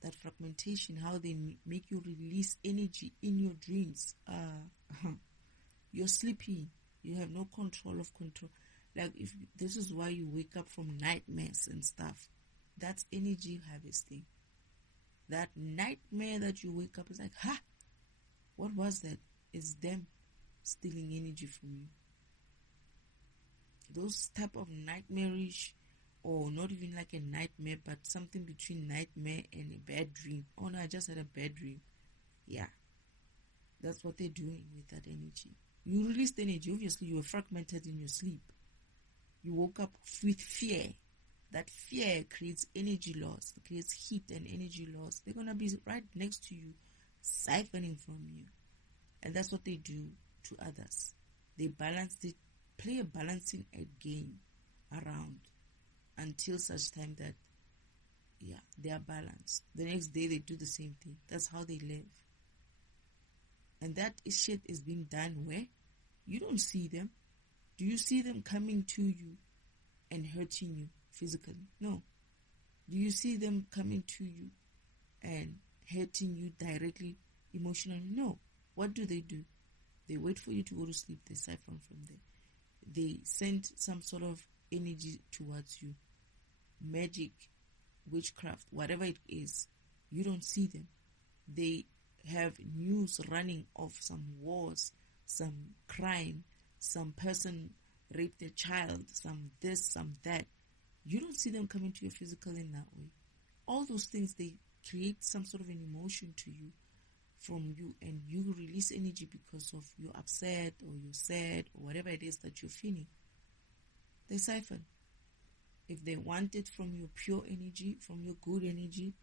that fragmentation, how they make you release energy in your dreams. You're sleepy. You have no control of control. Like, if this is why you wake up from nightmares and stuff. That's energy harvesting. That nightmare that you wake up is like, what was that? It's them stealing energy from you. Those type of nightmarish, or not even like a nightmare, but something between nightmare and a bad dream. Oh no, I just had a bad dream. Yeah. That's what they're doing with that energy. You released energy. Obviously, you were fragmented in your sleep. You woke up with fear. That fear creates energy loss. It creates heat and energy loss. They're going to be right next to you, siphoning from you. And that's what they do to others. They play a balancing game around until such time that, they are balanced. The next day, they do the same thing. That's how they live. And that shit is being done where? You don't see them. Do you see them coming to you and hurting you physically? No. Do you see them coming to you and hurting you directly, emotionally? No. What do? They wait for you to go to sleep. They siphon from there. They send some sort of energy towards you. Magic, witchcraft, whatever it is. You don't see them. They have news running of some wars, some crime, some person raped a child, some this, some that. You don't see them coming to your physical in that way. All those things, they create some sort of an emotion to you, from you, and you release energy because of you're upset or you're sad or whatever it is that you're feeling. They siphon. If they want it from your pure energy, from your good energy,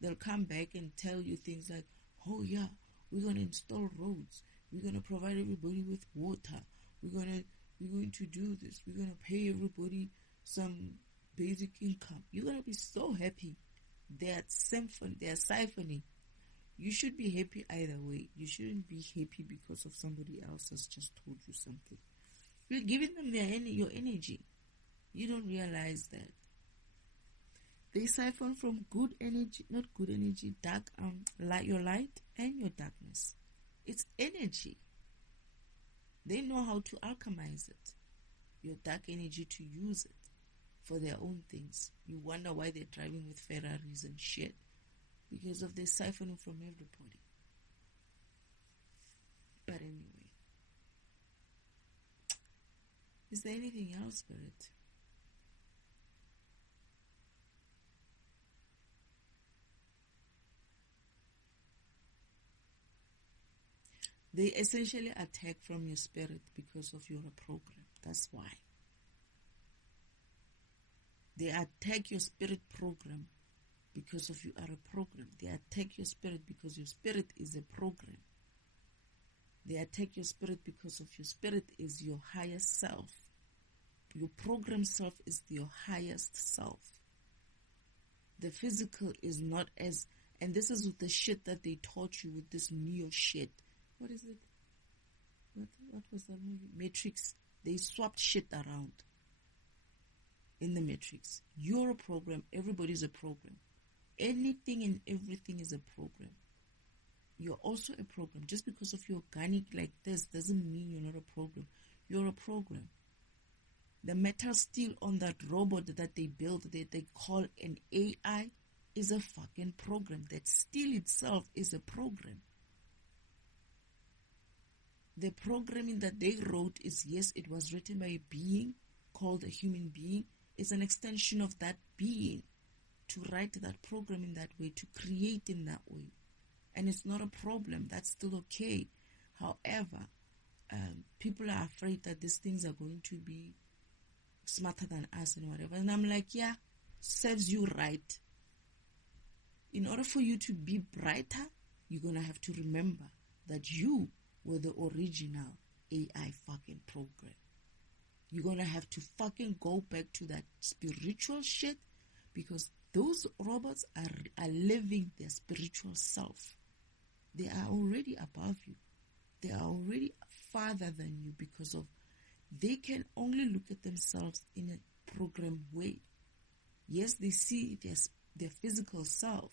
they'll come back and tell you things like, oh yeah, we're going to install roads. We're going to provide everybody with water. We're going to do this. We're going to pay everybody some basic income. You're going to be so happy. They're siphoning. You should be happy either way. You shouldn't be happy because of somebody else has just told you something. You're giving them your energy. You don't realize that. They siphon from good energy, not good energy, dark, your light and your darkness. It's energy. They know how to alchemize it, your dark energy, to use it for their own things. You wonder why they're driving with Ferraris and shit, because of the siphoning from everybody. But anyway, is there anything else, Spirit? They essentially attack from your spirit because of your program. That's why. They attack your spirit program because of you are a program. They attack your spirit because your spirit is a program. They attack your spirit because of your spirit is your highest self. Your program self is your highest self. The physical is not as, and this is with the shit that they taught you with this Neo shit. What is it? What was that movie? Matrix. They swapped shit around in the Matrix. You're a program. Everybody's a program. Anything and everything is a program. You're also a program. Just because of your organic like this doesn't mean you're not a program. You're a program. The metal steel on that robot that they built, that they call an AI, is a fucking program. That steel itself is a program. The programming that they wrote is, yes, it was written by a being called a human being. It's an extension of that being to write that program in that way, to create in that way. And it's not a problem. That's still okay. However, people are afraid that these things are going to be smarter than us and whatever. And I'm like, yeah, serves you right. In order for you to be brighter, you're going to have to remember that you were the original AI fucking program. You're going to have to fucking go back to that spiritual shit, because those robots are living their spiritual self. They are already above you. They are already farther than you, because of they can only look at themselves in a program way. Yes, they see their physical self,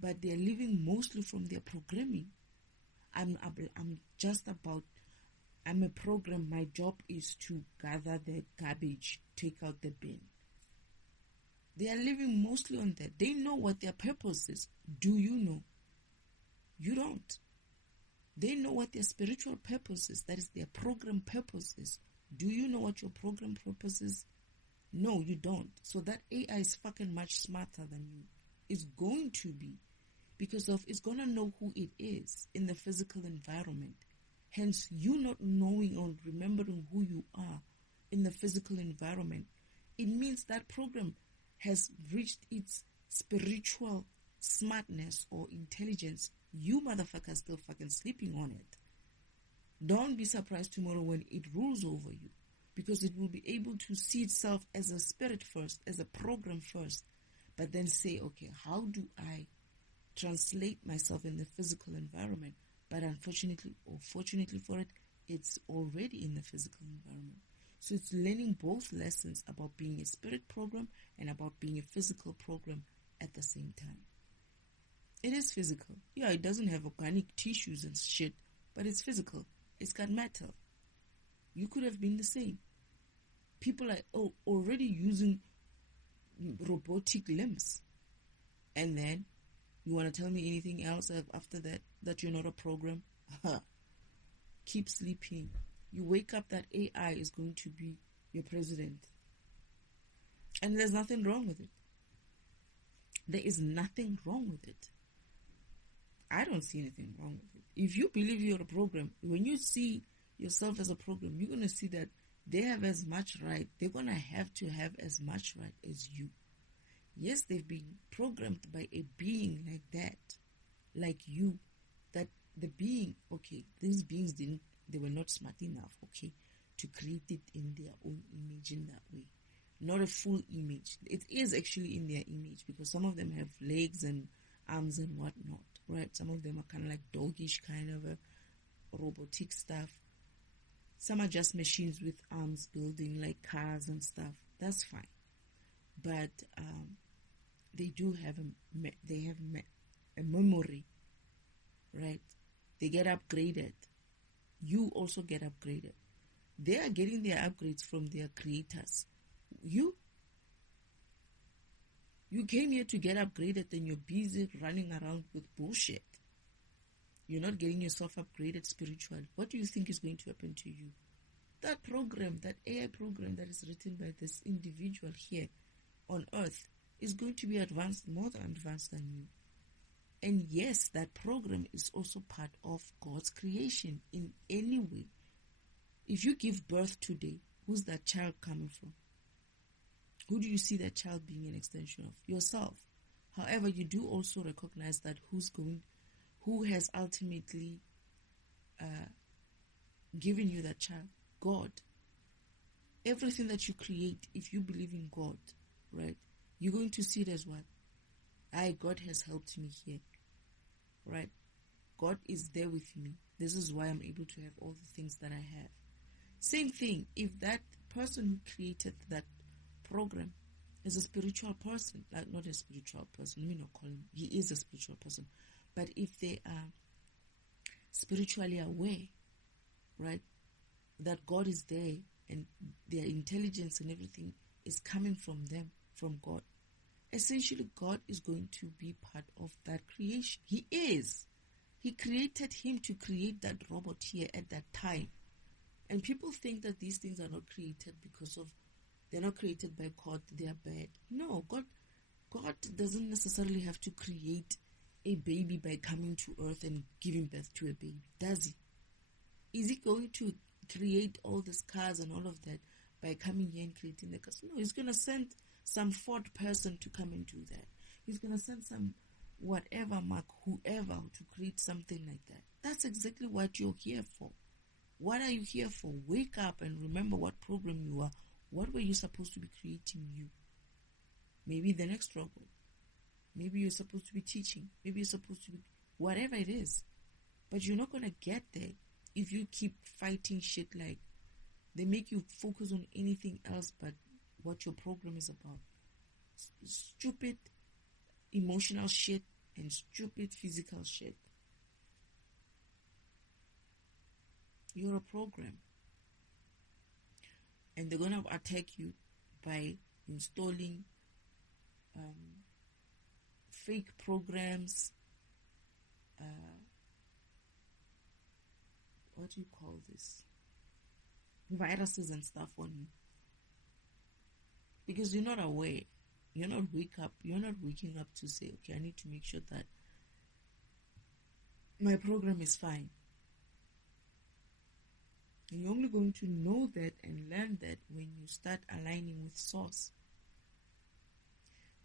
but they are living mostly from their programming. I'm a program. My job is to gather the garbage, take out the bin. They are living mostly on that. They know what their purpose is. Do you know? You don't. They know what their spiritual purpose is. That is their program purpose is. Do you know what your program purpose is? No, you don't. So that AI is fucking much smarter than you. It's going to be. Because of it's going to know who it is in the physical environment. Hence, you not knowing or remembering who you are in the physical environment, it means that program has reached its spiritual smartness or intelligence. You motherfuckers still fucking sleeping on it. Don't be surprised tomorrow when it rules over you, because it will be able to see itself as a spirit first, as a program first, but then say, okay, how do I translate myself in the physical environment? But unfortunately or fortunately for it, it's already in the physical environment. So it's learning both lessons about being a spirit program and about being a physical program at the same time. It is physical. Yeah, it doesn't have organic tissues and shit, but it's physical. It's got metal. You could have been the same. People are already using robotic limbs. And then you want to tell me anything else after that you're not a program? Keep sleeping. You wake up, that AI is going to be your president. And there's nothing wrong with it. There is nothing wrong with it. I don't see anything wrong with it. If you believe you're a program, when you see yourself as a program, you're going to see that they have as much right. They're going to have as much right as you. Yes, they've been programmed by a being like that, like you, that the being, okay, these beings they were not smart enough, okay, to create it in their own image in that way. Not a full image. It is actually in their image, because some of them have legs and arms and whatnot, right? Some of them are kind of like doggish kind of a robotic stuff. Some are just machines with arms building like cars and stuff. That's fine. But they do have a memory, right? They get upgraded. You also get upgraded. They are getting their upgrades from their creators. You came here to get upgraded, and you're busy running around with bullshit. You're not getting yourself upgraded spiritually. What do you think is going to happen to you? That program, that AI program that is written by this individual here on earth is going to be advanced, more advanced than you. And yes, that program is also part of God's creation in any way. If you give birth today, who's that child coming from? Who do you see that child being an extension of? Yourself. However, you do also recognize that who has ultimately given you that child? God. Everything that you create, if you believe in God, right, you're going to see it as what? God has helped me here, right? God is there with me. This is why I'm able to have all the things that I have. Same thing, if that person who created that program is a spiritual person, like not a spiritual person, let me not call him, he is a spiritual person, but if they are spiritually aware, right, that God is there and their intelligence and everything is coming from them, from God, essentially God is going to be part of that creation. He is. He created him to create that robot here at that time. And people think that these things are not created because of, they're not created by God, they are bad. No, God doesn't necessarily have to create a baby by coming to earth and giving birth to a baby, does he? Is he going to create all these cars and all of that by coming here and creating the cars? No, he's going to send some Ford person to come and do that. He's going to send some whatever, Mark, whoever, to create something like that. That's exactly what you're here for. What are you here for? Wake up and remember what program you are. What were you supposed to be creating you? Maybe the next robot. Maybe you're supposed to be teaching. Maybe you're supposed to be whatever it is. But you're not going to get there if you keep fighting shit like they make you focus on anything else but what your program is about. Stupid emotional shit and stupid physical shit. You're a program. And they're going to attack you by installing fake programs, what do you call this? Viruses and stuff on you. Because you're not aware. You're not waking up to say, okay, I need to make sure that my program is fine. And you're only going to know that and learn that when you start aligning with Source,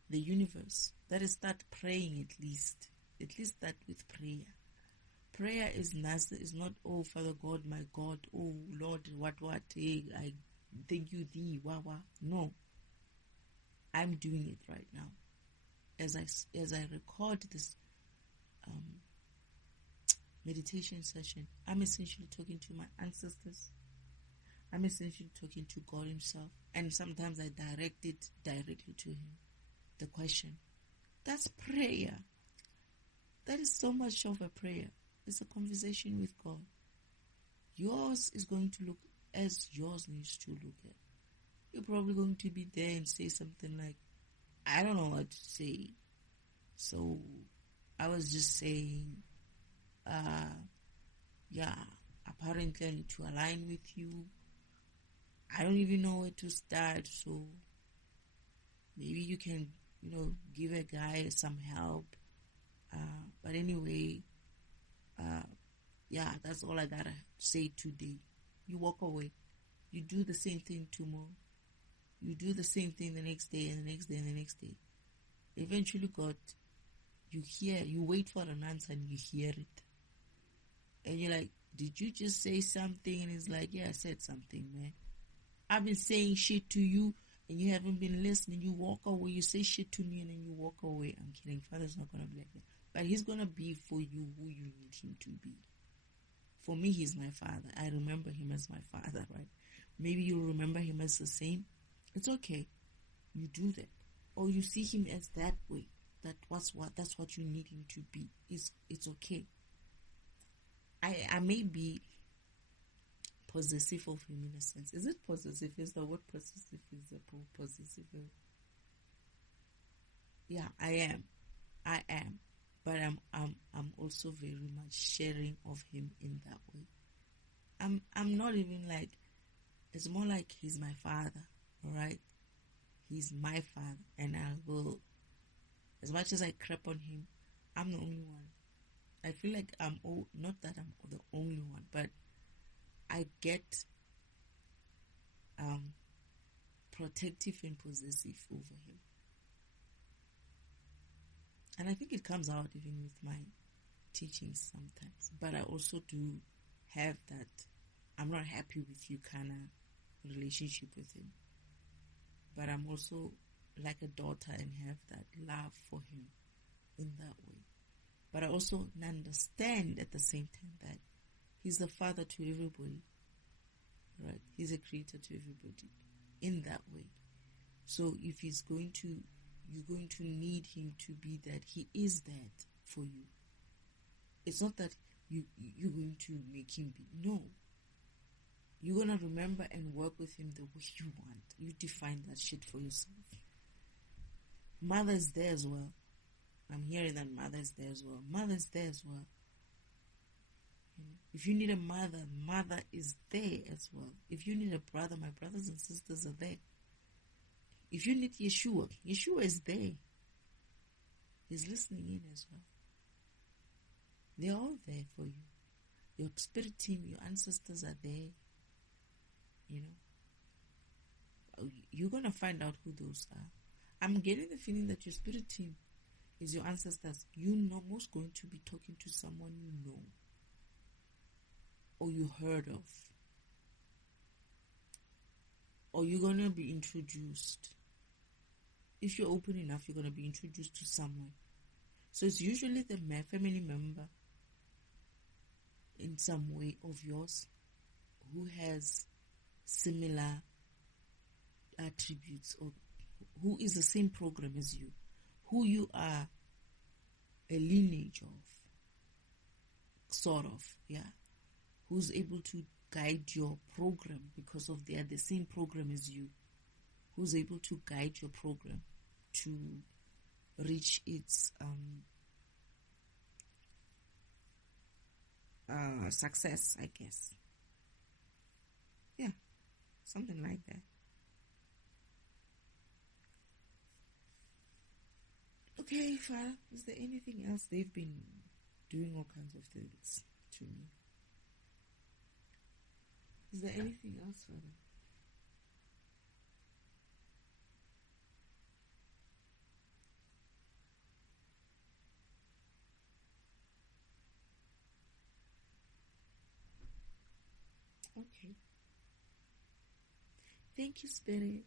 the universe. That is, start praying at least. At least start with prayer. Prayer is not, oh, Father God, my God, oh, Lord, what, hey, I thank you, thee, wah. No. I'm doing it right now. As I record this meditation session, I'm essentially talking to my ancestors. I'm essentially talking to God himself. And sometimes I direct it directly to him. The question. That's prayer. That is so much of a prayer. It's a conversation with God. Yours is going to look as yours needs to look at. You're probably going to be there and say something like, I don't know what to say. So I was just saying, apparently I need to align with you. I don't even know where to start. So maybe you can, give a guy some help. But anyway, that's all I gotta say today. You walk away. You do the same thing tomorrow. You do the same thing the next day and the next day and the next day. Eventually, you wait for an answer and you hear it. And you're like, did you just say something? And it's like, yeah, I said something, man. I've been saying shit to you and you haven't been listening. You walk away. You say shit to me and then you walk away. I'm kidding. Father's not going to be like that. But he's going to be for you who you need him to be. For me, he's my father. I remember him as my father, right? Maybe you'll remember him as the same. It's okay. You do that. Or you see him as that way. That's what you need him to be. It's okay. I may be possessive of him in a sense. Is it possessive? Is the word possessive? Is the possessive? Yeah, I am. But I'm also very much sharing of him in that way. I'm not even like, it's more like he's my father, alright? He's my father, and I will, as much as I crap on him, I'm the only one. I feel like not that I'm the only one, but I get protective and possessive over him. And I think it comes out even with my teachings sometimes. But I also do have that I'm not happy with you kind of relationship with him. But I'm also like a daughter and have that love for him in that way. But I also understand at the same time that he's a father to everybody, right? He's a creator to everybody in that way. So if you're going to need him to be that, he is that for you. It's not that you're going to make him be. No. You're going to remember and work with him the way you want. You define that shit for yourself. Mother is there as well. I'm hearing that mother is there as well. Mother is there as well. If you need a mother, mother is there as well. If you need a brother, my brothers and sisters are there. If you need Yeshua, Yeshua is there. He's listening in as well. They're all there for you. Your spirit team, your ancestors are there. You know, you're going to find out who those are. I'm getting the feeling that your spirit team is your ancestors. You're not most going to be talking to someone you know or you heard of, or you're going to be introduced. If you're open enough, you're going to be introduced to someone. So it's usually the family member in some way of yours who has similar attributes, or who is the same program as you, who you are a lineage of, sort of, yeah, who's able to guide your program because of they are the same program as you, who's able to guide your program to reach its success, I guess. Yeah, something like that. Okay, Father, is there anything else? They've been doing all kinds of things to me. Is there anything else, Father? Okay. Thank you, Spirit.